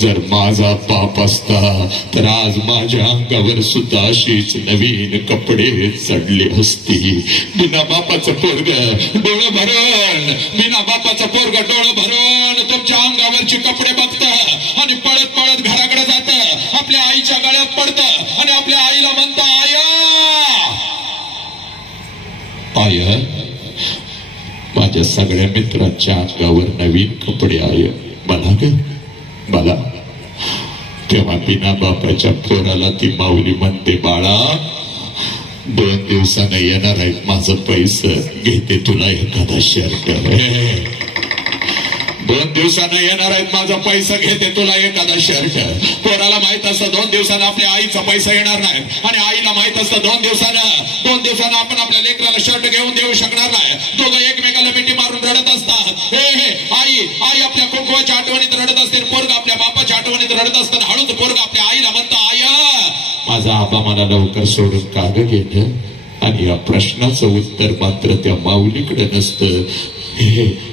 जर माझा बाप असता तर आज माझ्या अंगावर सुद्धा अशीच नवीन कपडे चढले असती. बिना बापाचं पोरग डोळं भरून, बिना बापाचं पोरग डोळं भरून तुमच्या अंगावरची कपडे बघतं आणि पळत पळत घराकडे जातं, आपल्या आईच्या गळ्यात पडतं आणि आपल्या आईला म्हणतं, आय, माझ्या सगळ्या मित्रांच्या अंगावर नवीन कपडे आय, मला ग मला. तेव्हा बिना बापाच्या पोराला ती माऊली म्हणते, बाळा 2 दिवसानं येणार आहेत माझं पैसे, घेते तुला एखादा शर्ट. 2 दिवसानं येणार आहेत माझा पैसा, घेते तुला एखादा शर्ट. पोराला माहित असतं 2 दिवसानं आपल्या आईचा पैसा येणार नाही आणि आईला माहित असतं 2 दिवसानं आपण आपल्या लेकराला शर्ट घेऊन देऊ शकणार नाही. दोघं एकमेकाला मिठी मारून रडत असतात. आई आपल्या कुंकवाच्या आठवणीत रडत असते, पोरग आपल्या बापाच्या आठवणीत रडत असताना हळूच पोरग आपल्या आईला म्हणतं, आया माझा आबा मला लवकर सोडून का ग गेलं. आणि या प्रश्नाचं उत्तर मात्र त्या माऊलीकडे नसतं.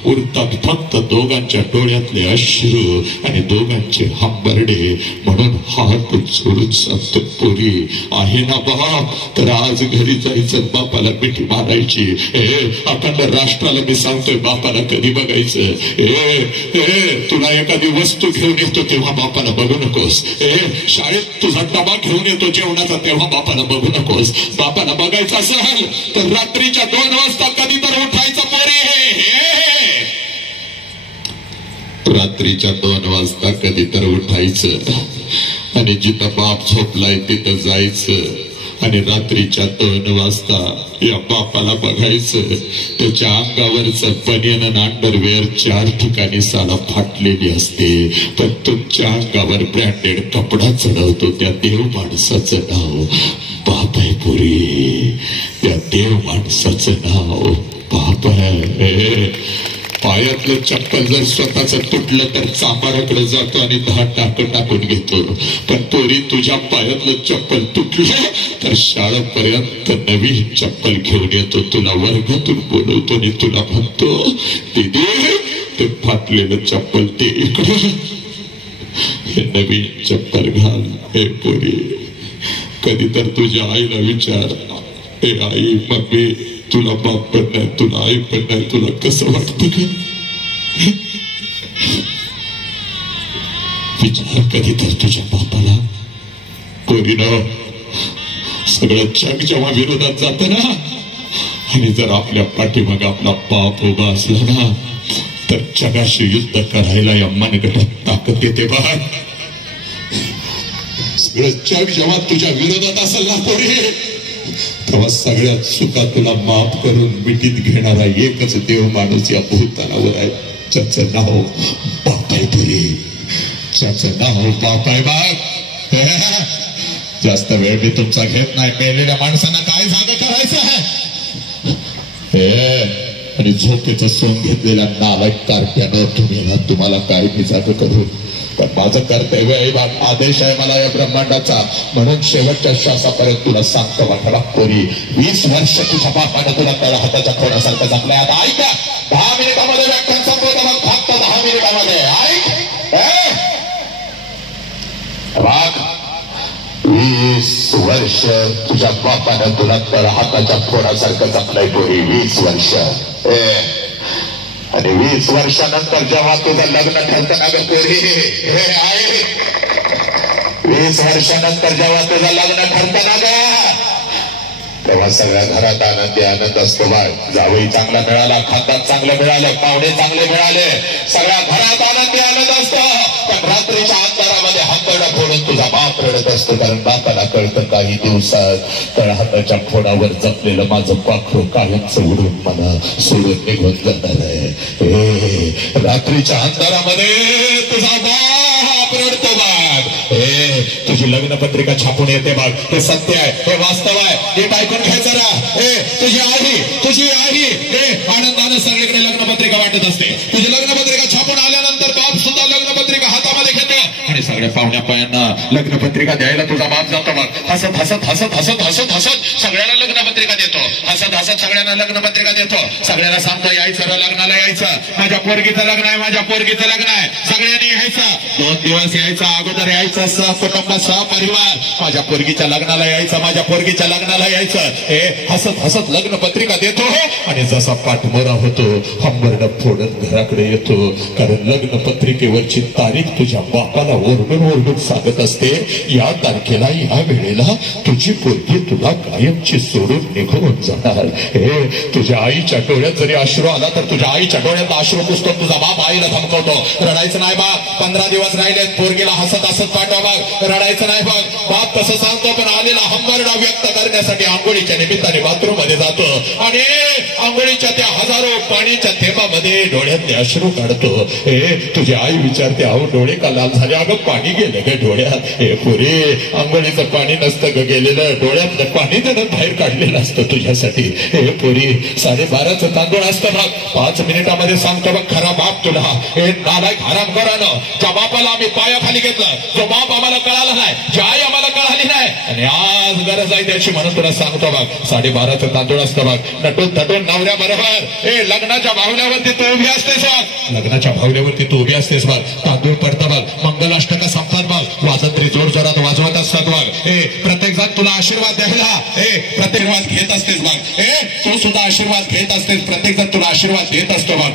उरतात फक्त दोघांच्या डोळ्यातले अश्रू आणि दोघांचे हंबरडे. म्हणून हात जोडून सांगतो, पोरी आहे ना बाप तर आज घरी जायचं, बापाला मिठी मारायची. अखंड राष्ट्राला मी सांगतोय, बापाला कधी बघायचं. तुला एखादी वस्तू घेऊन येतो तेव्हा बापाला बघू नकोस. शाळेत तुझा डबा घेऊन येतो जेवणाचा तेव्हा बापाला बघू नकोस. बापाला बघायचं असेल तर रात्रीच्या 2 वाजता कधी तर उठायचं पोरी. रात्रीच्या 2 वाजता कधी तर उठायचं आणि जिथं बाप झोपलाय तिथं जायचं आणि रात्रीच्या 2 वाजता या बापाला बघायचं. त्याच्या अंगावरचं बनियन आणि अंडरवेअर 4 ठिकाणी साला फाटलेली असते, पण तुमच्या अंगावर ब्रँडेड कपडा चढवतो त्या देव माणसाचं नाव बाप आहे. पुरी त्या देव माणसाचं नाव बाप आहे. पायातलं चप्पल जर स्वतःच तुटलं तर चांबाराकडे जातो आणि 10 टाकं टाकून घेतो. पण तोरी तुझ्या पायातलं चप्पल तुटलं तर शाळेपर्यंत नवीन चप्पल घेऊन येतो, तुला वर्गातून बोलवतो आणि तुला म्हणतो दीदी ते फाटलेलं चप्पल ते इकडे, हे नवीन चप्पल घाल. हे पोरी कधी तर तुझ्या आईला विचार, हे आई मम्मी तुला बाप पण नाही, तुला आई पण नाही, तुला कसं वाटतं का? विचार कधी तर तुझ्या बापाला. पोरीनं सगळं जग जेव्हा विरोधात जात ना आणि जर आपल्या पाठीमागे आपला बाप उभा असला ना तर जगाशी युद्ध करायला या मनगटात ताकद येते. बघ सगळं जग जेव्हा तुझ्या विरोधात असेल ना पोरी तेव्हा सगळ्यात चुका तुला माफ करून मिठीत घेणारा एकच देव माणूस या भूतानावर आहे. ज्याचं नाव बाप आहे. पोरी ज्याचं नाव बाप आहे. बाप जास्त वेळ मी तुमचा घेत नाही. मेलेल्या माणसांना काय जागा करायचं आहे आणि झोपेचं सोंग घेतलेल्या नालायक कारट्यानं तुम्हाला काय मी जागा करू. पण माझं कर्तव्य आहे, आदेश आहे मला या ब्रह्मांडाचा. म्हणून शेवटच्या श्वासापर्यंत तुला सांगतो वाटला पोरी 20 वर्ष तुझ्या बापानं तुला तळ हाताच्या खोडासारखं जपलंय. आता ऐका 10 मिनिटामध्ये व्याख्यान संपवतो मग फक्त 10 मिनिटामध्ये ऐक. 20 वर्ष तुझ्या बापानं तुला तळ हाताच्या खोडासारखं जपलंय पोरी. 20 वर्ष आणि 20 वर्षानंतर जेव्हा तुझं लग्न ठरतं ना ग पोरी, हे आहे 20 वर्षानंतर जेव्हा तुझं लग्न ठरतं ना ग तेव्हा सगळ्या घरात आनंद असतो. बाळ जावई चांगला मिळाला, खानदान चांगलं मिळालं, पाहुणे चांगले मिळाले, सगळ्या घरात आनंद असतो. पण रात्रीच्या अंधारामध्ये हंबरडा फोडून तुझा बाप रडत असतो. कारण बापाला कळतं काही दिवसात तळहाताच्या फोडावर जपलेलं माझं पाखरू कायमचं उडून मला सोडून निघून जाणार आहे. रात्रीच्या अंधारामध्ये तुझा बाप रडतो. बाग तुझी लग्नपत्रिका छापून येते. बाग हे सत्य आहे, हे वास्तव आहे. हे ऐकून घ्यायचं ना. तुझी आई आनंदानं सगळीकडे लग्नपत्रिका वाटत असते. तुझी लग्नपत्रिका छापून आल्यानंतर बाप सुद्धा लग्नपत्रिका हातामध्ये घेते आणि सगळ्या पाहुण्या पायांना लग्नपत्रिका द्यायला तुझा बाप जातो. मग हसत हसत हसत हसत हसत हसत सगळ्याला लग्नपत्रिका देतो. हसत हसत सगळ्यांना लग्नपत्रिका देतो. सगळ्यांना सांगतो यायचं, लग्नाला यायचं, माझ्या पोरगीचं लग्न आहे, माझ्या पोरगीचं लग्न आहे, सगळ्यांनी यायचं. 2 दिवस यायचं, अगोदर यायचं, सहकुटुंब सहपरिवार, माझ्या पोरगीच्या लग्नाला यायचं, माझ्या पोरगीच्या लग्नाला यायचं. हे हसत हसत लग्नपत्रिका देतो आणि जसा पाठमोरा होतो हंबरडा फोडत घराकडे येतो. कारण लग्नपत्रिकेवरची तारीख तुझ्या बापाला ओरडून ओरडून सांगत असते या तारखेला या वेळेला तुझी पोरगी तुला कायमची सोडून निघून जाणार. हे तुझ्या आईच्या डोळ्यात जरी अश्रू आला तर तुझ्या आईच्या डोळ्यात अश्रू पुसतो. तुझा बाप आईला धमकवतो रडायचं नाही बाप, 15 दिवस राहिले पोरगीला हसत हसत पाठवा बघ, रडायचं नाही बघ. बाप तसं सांगतो पण आलेला हंबरडा व्यक्त करण्यासाठी आंघोळीच्या निमित्ताने बाथरूम मध्ये जातो आणि आंघोळीच्या त्या हजारो पाण्याच्या थेंबामध्ये डोळ्यातले अश्रू काढतो. हे तुझी आई विचारते अहो डोळे का लाल झाले? अगं पाणी गेलं ग डोळ्यात. हे पुरे आंघोळीचं पाणी नसतं ग गेलेलं, डोळ्यातलं पाणी त्यानं बाहेर काढलेलं असतं तुझ्यासाठी. हे पुरी 12.5चं तांदूळ असतं बघ, 5 मिनिटामध्ये सांगतो बघ खरा बाप तुला. हे नालायक हराम करानं ज्या बापाला आम्ही पायाखाली घेतलं, जो बाप आम्हाला कळाला नाही, जी आई आम्हाला कळाली नाही आणि आज गरज आहे त्याची म्हणून तुला सांगतो बघ 12.5चं तांदूळ असतं बघ. नटून थटून नवऱ्या बरोबर हे लग्नाच्या बाहुल्यावरती तू उभी असतेस बघ, लग्नाच्या बाहुल्यावरती तू उभी असतेस बघ. तांदूळ पडतं बघ, मंगलाष्टक संपतात बघ, वाजंत्री जोर जोरात वाजवत असतात बघ. हे प्रत्येक जण तुला आशीर्वाद द्यायला प्रत्येक आशीर्वाद घेत असतेस बघ. तू सुद्धा आशीर्वाद घेत असतेस, प्रत्येक जण तुला आशीर्वाद देत असतो बघ.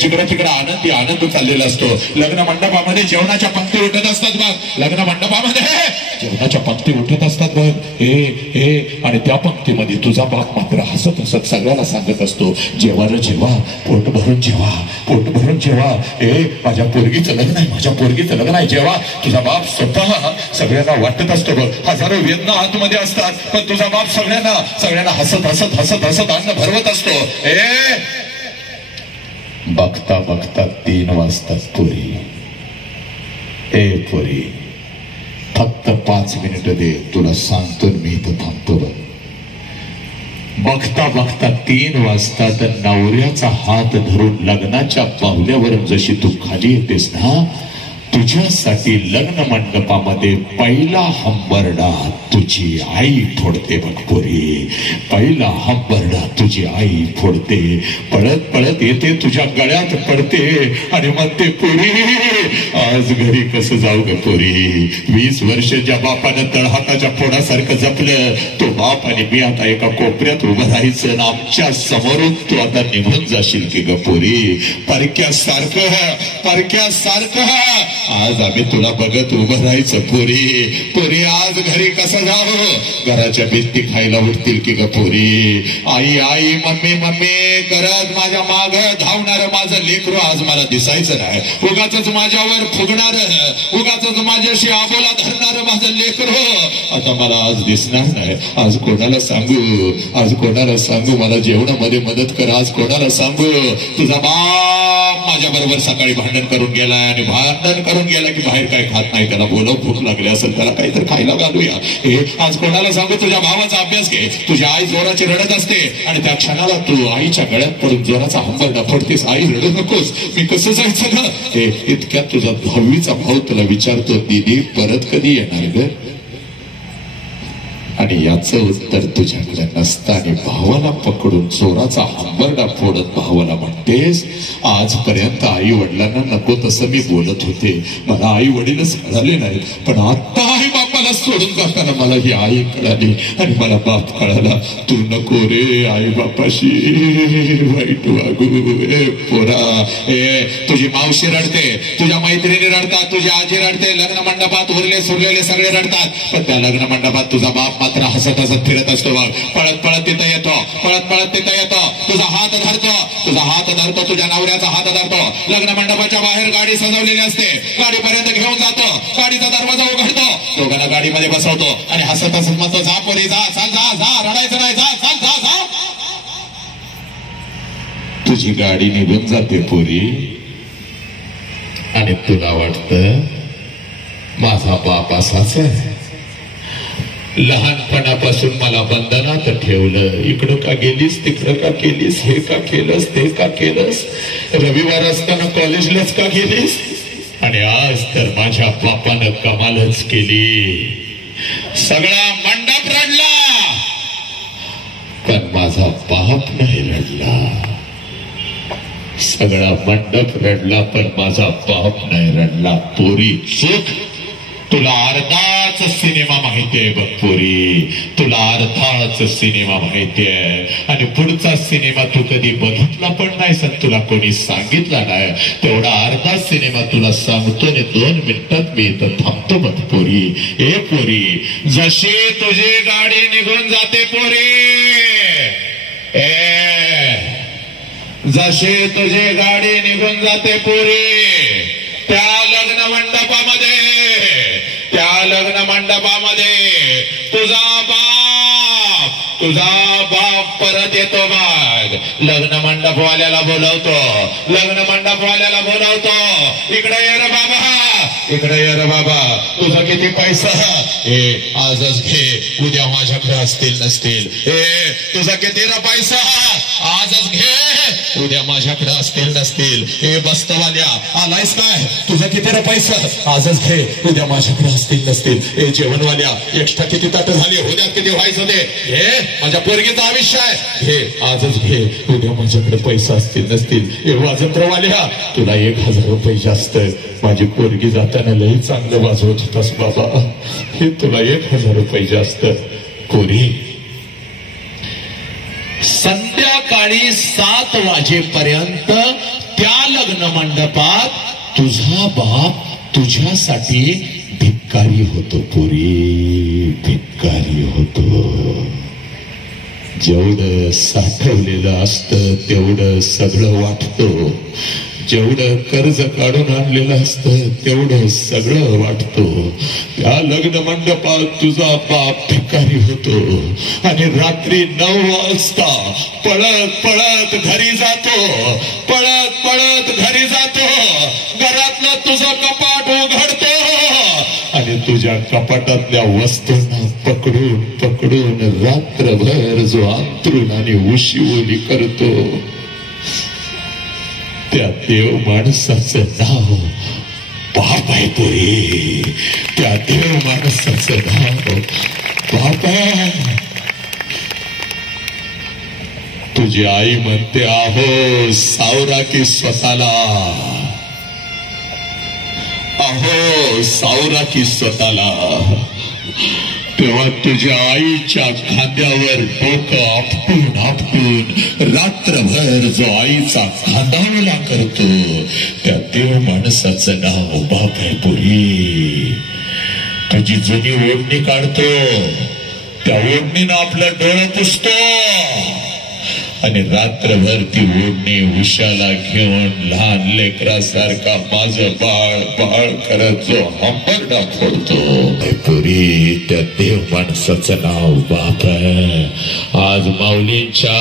जिकडे तिकडे आनंद चाललेला असतो. लग्न मंडपामध्ये जेवणाच्या पंक्ती उठत असतात बघ, लग्न मंडपामध्ये जेवणाच्या पंक्ती उठत असतात बघ. आणि त्या पंक्तीमध्ये तुझा बाप मात्र हसत हसत सगळ्याला सांगत असतो जेव्हा जेव्हा पोट भरून जेव्हा, पोट भरून जेव्हा. माझ्या पोरगीचं लग्न आहे, माझ्या पोरगीचं लग्न आहे. जेव्हा तुझा बाप स्वतः सगळ्यांना वाटत असतो बघ. हजारो वेदना आतमध्ये असतात पण तुझा बाप सगळ्यांना हसत हसत हसत हसत अन्न भरवत असतो. बघता बघता 3 वाजतात पोरी. पोरी फक्त 5 मिनिटं दे, तुला सांगतो मी इथं थांबतो बघ. बघता बघता 3 वाजता तर नवऱ्याचा हात धरून लग्नाच्या पावल्यावरून जशी तू खाली येतेस ना, तुझ्यासाठी लग्न मंडपामध्ये पहिला हंबरडा तुझी आई फोडते बघ पोरी. पहिला हंबरडा तुझी आई फोडते. पळत पळत येते, तुझ्या गळ्यात पडते आणि म्हणते पोरी आज घरी कसं जाऊ ग पोरी. 20 वर्ष ज्या बापानं तळहाताच्या फोडासारखं जपलं, तो बाप आणि मी आता एका कोपऱ्यात उभं राहायचं आणि आमच्या समोरून तू आता निघून जाशील की ग पोरी. परक्यासारखं आज आम्ही तुला बघत उभं राहायचं पोरी. पोरी आज घरी कसं जावं. घराच्या भिंती खायला उठतील की ग पोरी. आई आई मम्मी मम्मी करत माझ्या माग धावणार माझं लेकरू आज मला दिसायचं नाही. उगाच माझ्यावर फुगणार, उगाच माझ्याशी आबोला धरणार माझं लेकरू आता मला आज दिसणार नाही. आज कोणाला सांगू, आज कोणाला सांगू. मला जेवणामध्ये मदत कर. आज कोणाला सांगू. तुझा बाप माझ्या बरोबर सकाळी भांडण करून गेलाय आणि भांडण करून गेला की बाहेर काय खात नाही. त्याला बोलव, भूक लागली असेल त्याला काहीतरी खायला घालूया. हे आज कोणाला सांगू. तुझ्या भावाचा अभ्यास घे. तुझी आई जोराची रडत असते आणि त्या क्षणाला तू आईच्या गळ्यात पडून जोराचा हंबरडा फोडतेस. आई रडू नकोस, मी कसं जायचं ना. हे इतक्यात तुझा 10वीचा भाऊ तुला विचारतो दीदी परत कधी येणार ग. आणि याचं उत्तर तुझ्याकडे नसतं आणि भावाला पकडून चोराचा हंबरडा फोडत भावाला म्हणतेस आजपर्यंत आई वडिलांना नको तसं मी बोलत होते. मला आई वडीलच कळाले नाहीत, पण आता आई बापाला सोडून जाताना मला ही आई कळाली आणि मला बाप कळाला. तू नको रे आई बापाशी वाईट वागू. पोरा तुझी मावशी रडते, तुझ्या मैत्रिणी रडतात, तुझी आजी रडते. लग्न मंडपात उरले सुरलेले सगळे रडतात, पण त्या लग्न मंडपात तुझा बाप मात्र हसत हसत फिरत असतो. पळत पळत तिथं येतो, पळत पळत तिथं येतो. तुझा हात धरतो, तुझा हात धरतो, तुझ्या नवऱ्याचा हात धरतो. लग्न मंडपाच्या बाहेर गाडी सजवलेली असते, गाडीपर्यंत घेऊन जातो. गाडीचा दरवाजा उघडतो, दोघांना गाडीमध्ये बसवतो आणि हसत हसत म्हणतो जा पोरी जा, चाल जा जा, रडायचं नाही, जा चाल जा जा. तुझी गाडी निघून जाते पोरी आणि तुला वाटतं माझा बाप असाच आहे. लहानपणापासून मला बंधनात ठेवलं. इकडं का गेलीस, तिकडं का केलीस, हे का केलंस, ते का केलंस, रविवार असताना कॉलेजलाच का गेलीस. आणि आज तर माझ्या बापानं कमालच केली. सगळा मंडप रडला पण माझा बाप नाही रडला. सगळा मंडप रडला पण माझा बाप नाही रडला. पोरी चूक. तुला अर्धाच सिनेमा माहितीये बघ पोरी, तुला अर्धाच सिनेमा माहितीये आणि पुढचा सिनेमा तू कधी बघितला पण नाहीस आणि तुला कोणी सांगितला नाही. तेवढा अर्धा सिनेमा तुला सांगतो आणि 2 मिनिटात मी इथं थांबतो बघ पोरी. ए पोरी जशी तुझी गाडी निघून जाते पोरी, जशी तुझी गाडी निघून जाते पोरी, त्या लग्न मंडपामध्ये तुझा बाप परत येतो बघ. लग्न मंडपवाल्याला बोलवतो, लग्न मंडपवाल्याला बोलवतो. इकडे ये रे बाबा, इकडे ये रे बाबा, तुझा किती पैसा आजच घे, उद्या माझ्याकडे असतील नसतील. तुझा किती रे पैसा आजच घे, उद्या माझ्याकडे असतील नसतील. बस्तवाल्या आलायस काय, तुझा किती रे पैसा आजच घे, उद्या माझ्याकडे असतील नसतील. जेवणवाल्या एक्स्ट्रा किती ताट झाली, उद्या किती व्हायचं ते. हे माझ्या पोरगीचं आयुष्य आहे, हे आजच घे, उद्या माझ्याकडे पैसा असतील नसतील. वाजंत्रवाल्या तुला 1000 रुपये जास्त, माझी पोरगी जाताना लई चांगलं वाजवत होतास बाबा, हे तुला 1000 रुपये जास्त. पोरी संध्याकाळी 7 वाजेपर्यंत त्या लग्न मंडपात तुझा बाप तुझ्यासाठी भिकारी होतो पोरी, भिकारी होतो. जेवढं साठवलेलं असतं तेवढं सगळं वाटतो, जेवढं कर्ज काढून आणलेलं असतं तेवढं सगळं वाटतो. त्या लग्न मंडपात तुझा बाप भिकारी होतो आणि रात्री 9 वाजता पळत पळत घरी जातो, पळत पळत घरी जातो. घरातलं तुझं कपाट उघडतो आणि तुझ्या तुझ्या कपाटातल्या वस्तूंना पकडून पकडून रात्रभर जो अंथरूण आणि उशिवोली करतो त्या देव माणसाचं नाव बाप आहे पोरी. त्या देव माणसाचं नाव बाप आहे. तुझी आई म्हणते आहो सावरा की स्वतःला, अहो सावरा की स्वतःला. तेव्हा तुझ्या आईच्या खांद्यावर डोकं आपटून आपटून रात्रभर जो आईचा खांदावला करतो त्या देव माणसाचं नाव बाप आहे पोरी. तुझी जुनी ओढणी काढतो, त्या ओढणीनं आपलं डोळं पुसतो आणि रात्रभर ती ओढणी उशाला घेऊन लहान लेकरासारखा माझं बाळ बाळ करत जो हंबरडा फोडतो पुरी त्या देव माणसाचं नाव बाप आहे. आज माऊलींच्या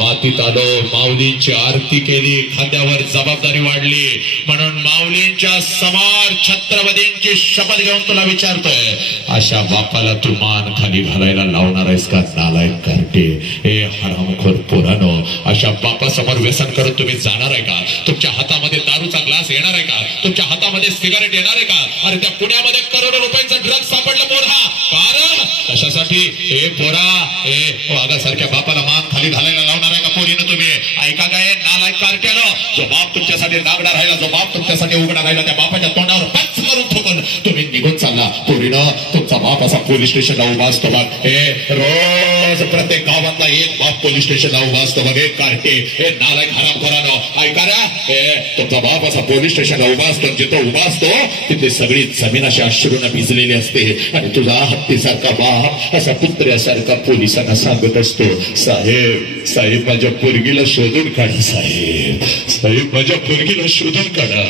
मातीत आलो, माऊलींची आरती केली, खांद्यावर जबाबदारी वाढली म्हणून माऊलींच्या समोर छत्रपतींची शपथ घेऊन तुला विचारतोय अशा बापाला तू मान खाली घालायला लावणार आहेस का नालायक कार्टे? हे हरामखोर पोरानो, अशा बापासमोर व्यसन करत तुम्ही जाणार आहे का? तुमच्या हातामध्ये दारूचा ग्लास येणार आहे का? तुमच्या हातामध्ये सिगारेट येणार आहे का? अरे त्या पुण्यामध्ये करोडो रुपयांचा ड्रग सापडला पोरा. कारण कशासाठी? हे पोरा हे वाघासारख्या बापाला मान खाली घालायला लावणार आहे का पोरीनं तुम्ही? ऐका काय नालायक कार्ट्यानं, जो बाप तुमच्यासाठी नागडा राहिला, जो बाप तुमच्यासाठी उघडा राहिला, त्या बापाच्या तोंडावर पच करून ठोकून तुम्ही निघून चालला. पोरीनं तुमचा बाप असा पोलीस स्टेशनला उभा असतो बघ. हे रोज प्रत्येक गावातला एक बाप पोलीस स्टेशनला उभा असतो बघ. हे कार्टे हे नालायक हरामखोरानं ऐका रा, हे तुमचा बाप असा पोलीस स्टेशनला उभा असतो, जिथं उभा असतो तिथे सगळी जमीन अशी अश्रूनं भिजलेली असते आणि तुझा हत्तीसारखा बाप असा कुत्र्यासारखा पोलिसांना सांगत असतो साहेब साहेब माझ्या पोरगीला शोधून काढा, साहेब साहेब माझ्या पोरगीला शोधून काढा.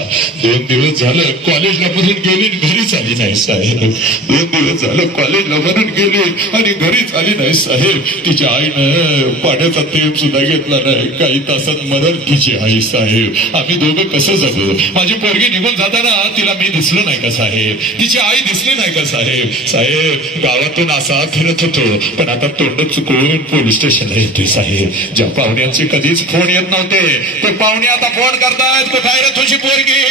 2 दिवस झालं कॉलेजला मधून गेली घरीच आली नाही साहेब. 2 दिवस झालं कॉलेजला मधून गेली आणि घरीच आली नाही साहेब. तिच्या आईनं पाण्याचा थेंब सुद्धा घेतला नाही. काही तासात मरण तिची आई साहेब. आम्ही दोघं कसं जगू? माझी पोरगी निघून जाताना तिला मी दिसलो नाही का साहेब? तिची आई दिसली नाही का साहेब? साहेब गावातून असा फिरत होतो पण आता तोंड चुकवून पोलीस स्टेशनला येतोय साहेब. ज्या पाहुण्यांचे कधीच फोन येत नव्हते ते पाहुणे आता फोन करतायत कुठाय रे तुझी पोरगी?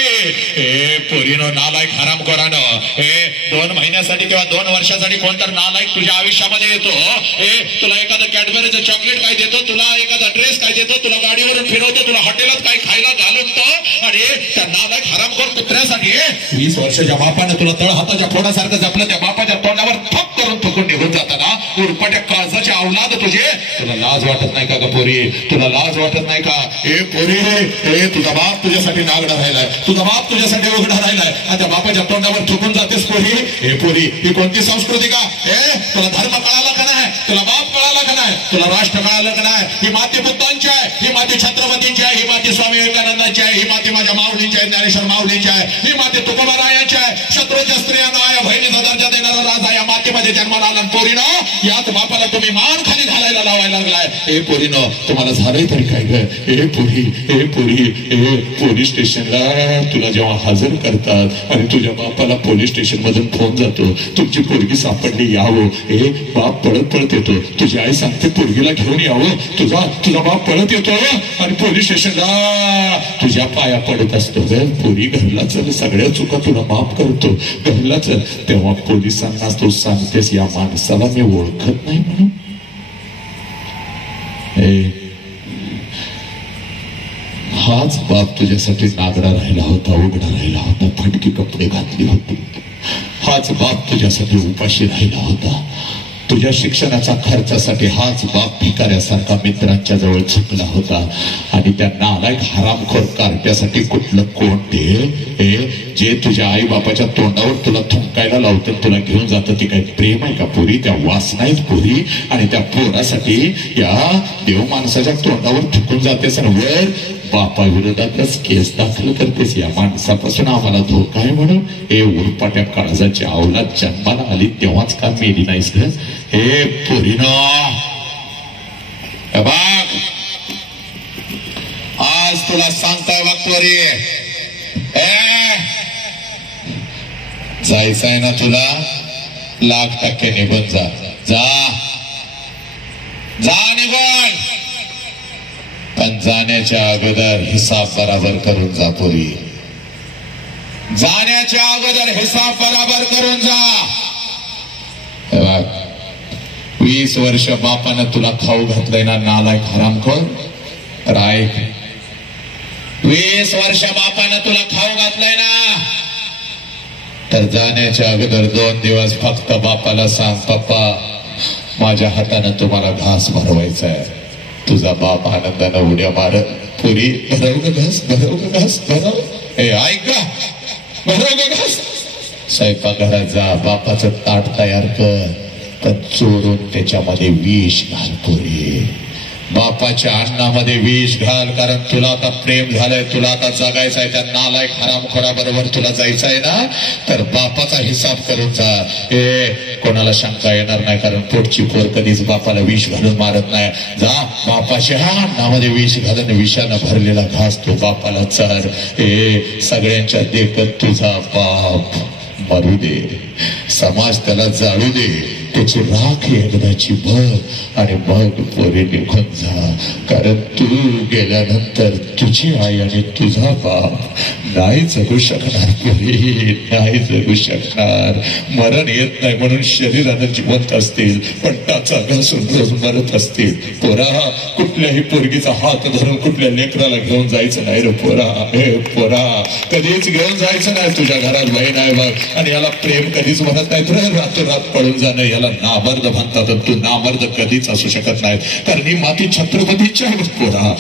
हे पोरीनो नालायक हरामखोरानं, हे 2 महिन्यासाठी किंवा 2 वर्षासाठी कोणतर नालायक तुझ्या आयुष्यामध्ये येतो. हे तुला एखादं कॅडबरीचं चॉकलेट काय देतो, तुला एखादा ड्रेस काय देतो, तुला गाडीवरून फिरवतो, तुला हॉटेलात काय खायला घालवतो आणि त्या नालायक हरामखोर कुत्र्यासाठी 20 वर्षाच्या बापाने तुला तळ हाताच्या फोडासारखं जपलं. त्या बापाच्या तोंडावर थप करून थुकून निघून जाताना उरपट्या काळजाचे अवलाद तुझे. तुला लाज वाटत नाही का पोरी? तुला लाज वाटत नाही का? हे पोरी हे तुझा बाप तुझ्यासाठी नागडा राहिलाय, तुझा बाप तुझ्यासाठी उघडा राहिलाय आणि त्या बापाच्या तोंडावर थुकून जातेस पोरी. हे पोरी ही कोणती संस्कृती का? हे तुला धर्म कळाला का नाही? तुला बाप कळाला का नाही? तुला राष्ट्र कळालं का नाही? ही माती बुद्धांची आहे, ही माती छत्रपतींची आहे, ही माती स्वामी विवेकानंदांची आहे, ही माती माझ्या माऊलींची आहे, ज्ञानेश्वर माऊलींची आहे, ही माती तुकोबारायांची आहे. शत्रूच्या स्त्रियांना या बहिणीचा दर्जा देणारा राजा या मातीमध्ये जन्माला आला. पोरीनो याच बापाला तुम्ही मान खाली घालायला लावायला लागलाय. हे पोरीनो तुम्हाला झालंय तरी काय ग? हे पोरी हे पोलीस स्टेशनला तुला जेव्हा हजर करतात आणि तुझ्या बापाला पोलीस स्टेशन मधून फोन जातो तुमची पोरगी सापडली यावं. हे बाप पळत पळत येतो, तुझी आई सांगते पोरगीला घेऊन यावं. तुझा बाप पळत येतो आणि पोलीस स्टेशनला तुझ्या पाया पडत असतो. पोरी घरला चल, सगळ्या चुका तुला माफ करतो, घरला चल. तेव्हा पोलिसांना तू सांगतेस या माणसाला मी ओळखत नाही म्हणून. हाच बाप तुझ्यासाठी नागडा राहिला होता, उघडा राहिला होता, फटकी कपडे घातली होती. हाच बाप तुझ्यासाठी उपाशी राहिला होता. तुझ्या शिक्षणाचा खर्चासाठी हाच बाप भिकाऱ्यासारखा मित्रांच्या जवळ झुकला होता. आणि त्या नालायक हरामखोर कार्ट्यासाठी कुठलं कोण हे जे तुझ्या आई बापाच्या तोंडावर तुला थुंकायला लावतं, तुला घेऊन जातं, ते काही प्रेम आहे का पोरी? त्या वासना आहेत पोरी. आणि त्या पोरासाठी या देव माणसाच्या तोंडावर थुकून जातेस आणि वर बापाविरोधातच केस दाखल करतेस. या माणसापासून आम्हाला धोका आहे म्हणून हे उरपाट्या काळजाची अवलाद जन्माला आली तेव्हाच का मेली नाहीस ग? हे पोरीनो बघ आज तुला सांगताय वागतोरी जायचंय ना तुला? 1,00,000% निघून जा. जा निघून. पण जाण्याच्या अगोदर हिसाब बराबर करून जा पोरी. जाण्याच्या अगोदर हिसाब बराबर करून जा. 20 वर्ष बापानं तुला खाऊ घातलंय ना नालायक हरामखोर. राय 20 वर्ष बापानं तुला खाऊ घातलंय ना, तर जाण्याच्या अगोदर 2 दिवस फक्त बापाला सांग, पप्पा माझ्या हातानं तुम्हाला घास भरवायचा आहे. तुझा बाप आनंदानं उड्या मारत, पुरी भरव ग घास, भरव ग घास, भरव. ए ऐक का, भरव ग घास. स्वयंपाकघरात जा, बापाचं ताट तयार कर, पण चोरून त्याच्यामध्ये विष घाल पुरी. बापाच्या अन्नामध्ये विष घाल, कारण तुला आता प्रेम झालंय, तुला आता जगायचं आहे. त्या नालायक हरामखोराबरोबर तुला जायचं आहे ना, तर बापाचा हिसाब करून जा. कोणाला शंका येणार नाही, कारण पोटची पोर कधीच बापाला विष घालून मारत नाही. जा, बापाच्या अन्नामध्ये विष घालून विषानं भरलेला घास तो बापाला चार. सगळ्यांच्या देखत तुझा बाप मरू दे, समाज त्याला जाळू दे, त्याची राख एकदाची भर, आणि मग पोरे निघून जा. कारण तू गेल्यानंतर तुझी आई आणि तुझा बाप नाही जगू शकणार पोरी, नाही जगू शकणार. मरण येत नाही म्हणून शरीरानं जिवंत असतील, पण टाचा घासून रोज मरत असतील. पोरा, कुठल्याही पोरगीचा हात धरून कुठल्या लेकराला घेऊन जायचं नाही रे पोरा. हे पोरा, कधीच घेऊन जायचं नाही. तुझ्या घरात बहीण आहे बघ, आणि याला प्रेम कधीच म्हणत नाही तर रातोरात पळून जाणं याला नामर्द म्हणतात. तू नामर्द कधीच असू शकत नाही, कारण ही माती छत्रपतीची आहे पोरा.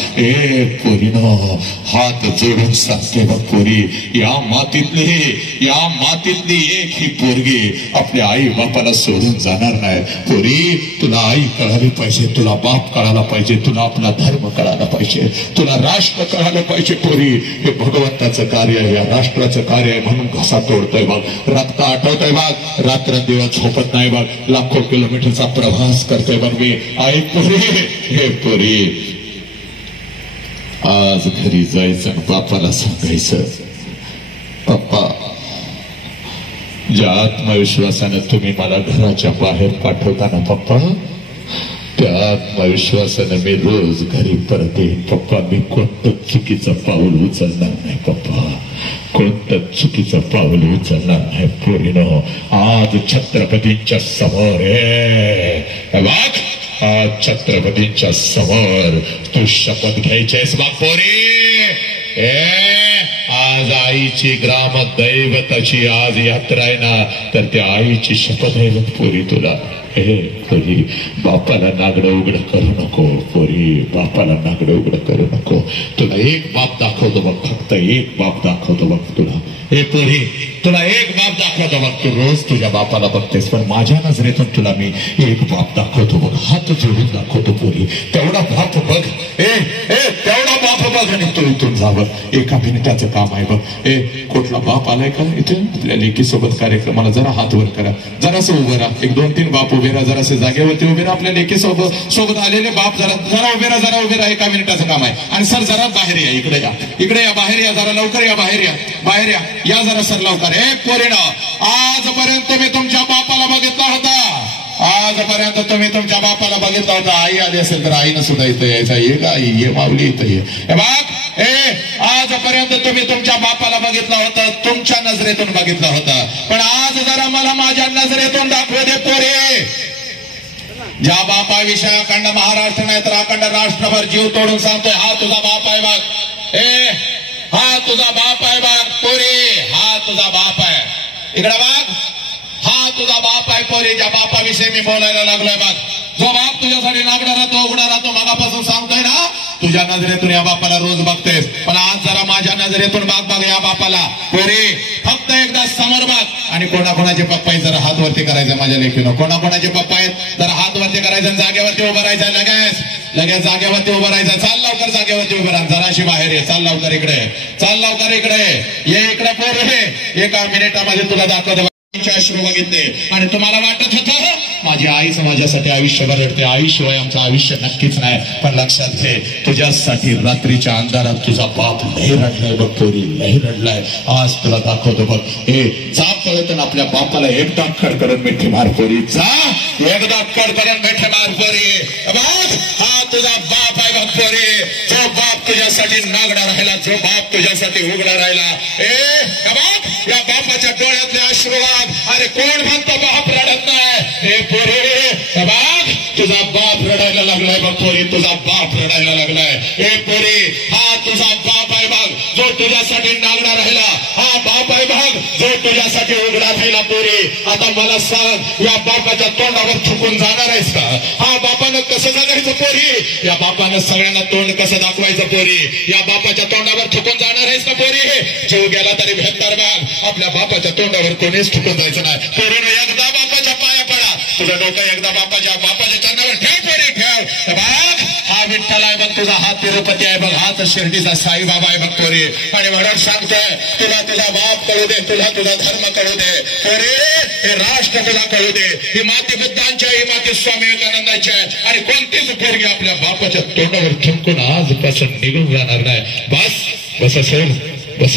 पोरीनो, हात जोडून सांगते बघ पोरी, या मातीतली एक ही पोरगी आपल्या आई बापाला सोडून जाणार नाही. पोरी, तुला आई कळाली पाहिजे, तुला बाप कळाला पाहिजे, तुला आपला धर्म कळाला पाहिजे, तुला राष्ट्र कळालं पाहिजे. पोरी, हे भगवंताचं कार्य आहे, या राष्ट्राचं कार्य आहे, म्हणून घसा तोडतोय बघ, रक्त आठवतोय बघ, रात्रंदिवस झोपत नाही बघ, लाखो किलोमीटरचा प्रवास करतोय बघ मी. आई पोरी, हे पोरी, आज घरी जायचं, बापाला सांगायचं, पप्पा ज्या आत्मविश्वासानं तुम्ही मला घराच्या बाहेर पाठवताना पप्पा, त्या आत्मविश्वासानं मी रोज घरी परत येईन पप्पा. मी कोणतं चुकीचं पाऊल उचलणार नाही पप्पा, कोणतं चुकीचं पाऊल उचलणार नाही. पोरीनो, आज छत्रपतींच्या समोर वाघ, आज छत्रपतींच्या समोर तू शपथ घ्यायचीस बा पोरी. आज आईची ग्राम दैवताची आज यात्रा आहे ना, तर त्या आईची शपथ आहे पोरी तुला. पोरी, बापाला नागडं उघडं करू नको पोरी, बापाला नागडं उघडं करू नको. तुला एक बाप दाखवतो बघ, फक्त एक बाप दाखवतो बघ तुला. हे पोरी, तुला एक बाप दाखवतो बघ. तू रोज तुझ्या बापाला बघतेस, पण माझ्या नजरेतून तुला मी एक बाप दाखवतो बघ, हात जोडून दाखवतो पोरी. तेवढा बाप बघ, तेवढा बाप बघ, आणि तू इथून जा बघ. एका मिनिटाचं काम आहे बघ. कुठला बाप आलाय का इथे आपल्या लेकीसोबत कार्यक्रमाला? जरा हात वर करा, जरासं उभं राहा. 1-2-3 बाप उभे राहा, जरासे जागेवरती उभे राहा. आपल्या लेकीसोबत आलेले बाप जरा उभे राहा, जरा उभे राहा. एका मिनिटाचं काम आहे. आणि सर जरा बाहेर या, इकडे या, इकडे या, बाहेर या, जरा लवकर या, बाहेर या, बाहेर या, या जरा सर लवकर. पोरीनो, आजपर्यंत मी तुमच्या बापाला बघितला होता, आजपर्यंत तुम्ही तुमच्या बापाला बघितला होता. आई आली असेल तर आईनं सुद्धा इथं यायचा. ये का आई, ये माऊली इथं ये. आजपर्यंत तुम्ही तुमच्या बापाला बघितलं होतं, तुमच्या नजरेतून बघितलं होतं, पण आज जरा मला माझ्या नजरेतून दाखवू दे पोरे. ज्या बापाविषयी अखंड महाराष्ट्र नाही तर अखंड राष्ट्रभर जीव तोडून सांगतोय, हा तुझा बाप आहे बघ. हा तुझा बाप आहे बघ पोरी, हा तुझा बाप आहे. इकडे बघ, हा तुझा बाप आहे पोरी. ज्या बापाविषयी मी बोलायला लागलोय बघ, जो बाप तुझ्यासाठी नागडा राहतो, उघडा राहतो, मागापासून सांगतोय ना, तुझ्या नजरेतून या बापाला रोज बघतेस, पण आज जरा माझ्या नजरेतून बघ या बापाला पोरी. फक्त एकदा समोर बघ. आणि कोणाकोणाचे पप्पा आहेत जरा हात वरती करायचं माझ्या लेखीनं. कोणाकोणाचे पप्पा आहेत जरा हात वरती करायचं, जागेवरती उभं राहायचं, लगेच जागेवरती उभं राहायचं. चाल लवकर जागेवरती उभं राहा, जराशी बाहेर ये, चाल लवकर इकडे, चाल लवकर इकडे ये, इकडे पोरी. एका मिनिटामध्ये तुला दाखवतो अश्रू बघितले आणि तुम्हाला वाटत होतं माझी आईच माझ्यासाठी आयुष्यभर रडते. आईशिवाय आमचं आयुष्य नक्कीच नाही. पण लक्षात घे, तुझ्यासाठी रात्रीच्या अंधारात तुझा बाप लय रडलाय बघ पोरी, लय रडलाय. आज तुला दाखवतो बघ. हे जा कळत ना आपल्या बापाला एकदा खडकरत मिठी मार पोरी. जा एकदा खडकरत मिठी मार पोरी. हा तुझा बाप आहे बघ पोरी. जो बाप तुझ्यासाठी नागडा राहिला, जो बाप तुझ्यासाठी उघडा राहिला. या बापाच्या डोळ्यातले आशीर्वाद. अरे कोण म्हणतो बाप रडत नाही? हे पोरी बाप, तुझा बाप रडायला लागलाय बघ पोरी. तुझा बाप रडायला लागलाय. हे पोरी, हा तुझा बाप आहे बघ, जो तुझ्यासाठी नागडा राहिला. हा बाप आहे बघ, जो तुझ्यासाठी उघडा राहिला. पोरी आता मला सांग, या बापाच्या तोंडावर थुकून जाणार आहेस का? हा बापानं कसं जगायचं पोरी? या बापानं सगळ्यांना तोंड कसं दाखवायचं पोरी? या बापाच्या तोंडावर थुकून जाणार आहेस का पोरी? जीव गेला तरी भेटणार बघ, आपल्या बापाच्या तोंडावर कोणीच थुकून जायचं नाही. पोरीनं एकदा बापाच्या पाया पडा. तुझं डोकं एकदा बापाच्या चरणावर ठेव पोरी, ठेव. हा विठ्ठल आहे बघ तुझा, हा तिरुपती आहे बघ, हाच शिर्डीचा साईबाबा आहे बघ पोरी. आणि म्हणून सांगतोय, तुला तुझा बाप कळू दे, तुला तुझा धर्म कळू दे पोरी. हे राष्ट्र तुला कळू दे. ही माती बुद्धांची आहे, ही माती स्वामी विवेकानंदाची आहे. आणि कोणतीच पोरगी आपल्या बापाच्या तोंडावर थुंकून आजपासून निघून जाणार नाही. बस असेल बस.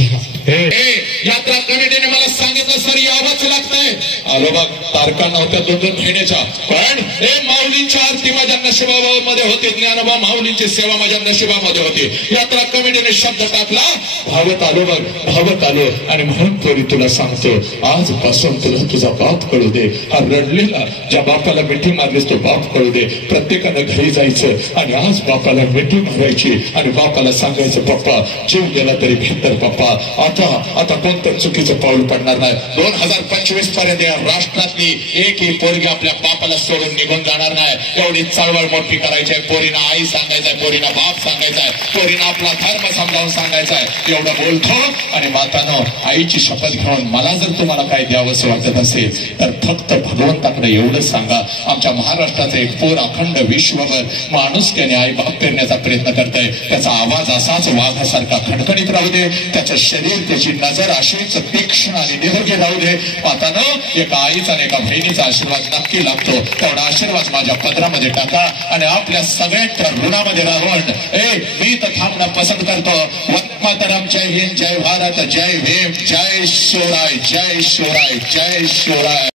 यात्रा कमिटीने मला सांगितलं सर यावंच लागतंय. आलो बघ, तारखा नव्हत्या 2-2 महिन्याच्या. पण हे माऊलींची आरती माझ्या नशिबामध्ये होती, ज्ञानोबा माऊलींची सेवा माझ्या नशिबामध्ये होती. यात्रा कमिटीने शब्द टाकला, धावत आलो बघ, धावत आलो. आणि म्हणून पोरी तुला सांगतो, आजपासून तुला तुझा बाप कळू दे. हा रडलेला, ज्या बापाला मिठी मारलीस तो बाप कळू दे. प्रत्येकानं घरी जायचं आणि आज बापाला मिठी मारायची आणि बापाला सांगायचं, पप्पा जीव गेला तरी भेटतर पप्पा. आता कोणतं चुकीचं पाऊल पडणार नाही. 2025 पर्यंत या राष्ट्रातली एकही पोरगी आपल्या बापाला सोडून निघून जाणार नाही. एवढी चळवळ मोठी करायची आहे. पोरीना आई सांगायचंय, पोरीना बाप सांगायचाय, पोरीना आपला धर्म समजावून सांगायचाय. एवढं बोलतो. आणि मातानो, आईची शपथ घेऊन मला जर तुम्हाला काही द्यावंसं वाटत असेल तर फक्त भगवंताकडे एवढं सांगा, आमच्या महाराष्ट्राचं एक पोर अखंड विश्वभर माणुसकीने आई बाप पेरण्याचा प्रयत्न करतंय. त्याचा आवाज असाच वाघासारखा खणखणीत राहू दे. त्याचं शरीर, त्याची नजर अशीच तीक्ष्ण आणि निरोगी राहू दे. मातानो, एका आईचा आणि एका बहिणीचा आशीर्वाद नक्की लागतो. तेवढा आशीर्वाद माझ्या पदरामध्ये टाका आणि आपल्या सगळ्यांच्या ऋणामध्ये राहून मी तर थांबणं पसंत करतो. वंदे मातरम. जय हिंद, जय भारत, जय भीम, जय शिवराय, जय शिवराय, जय शिवराय.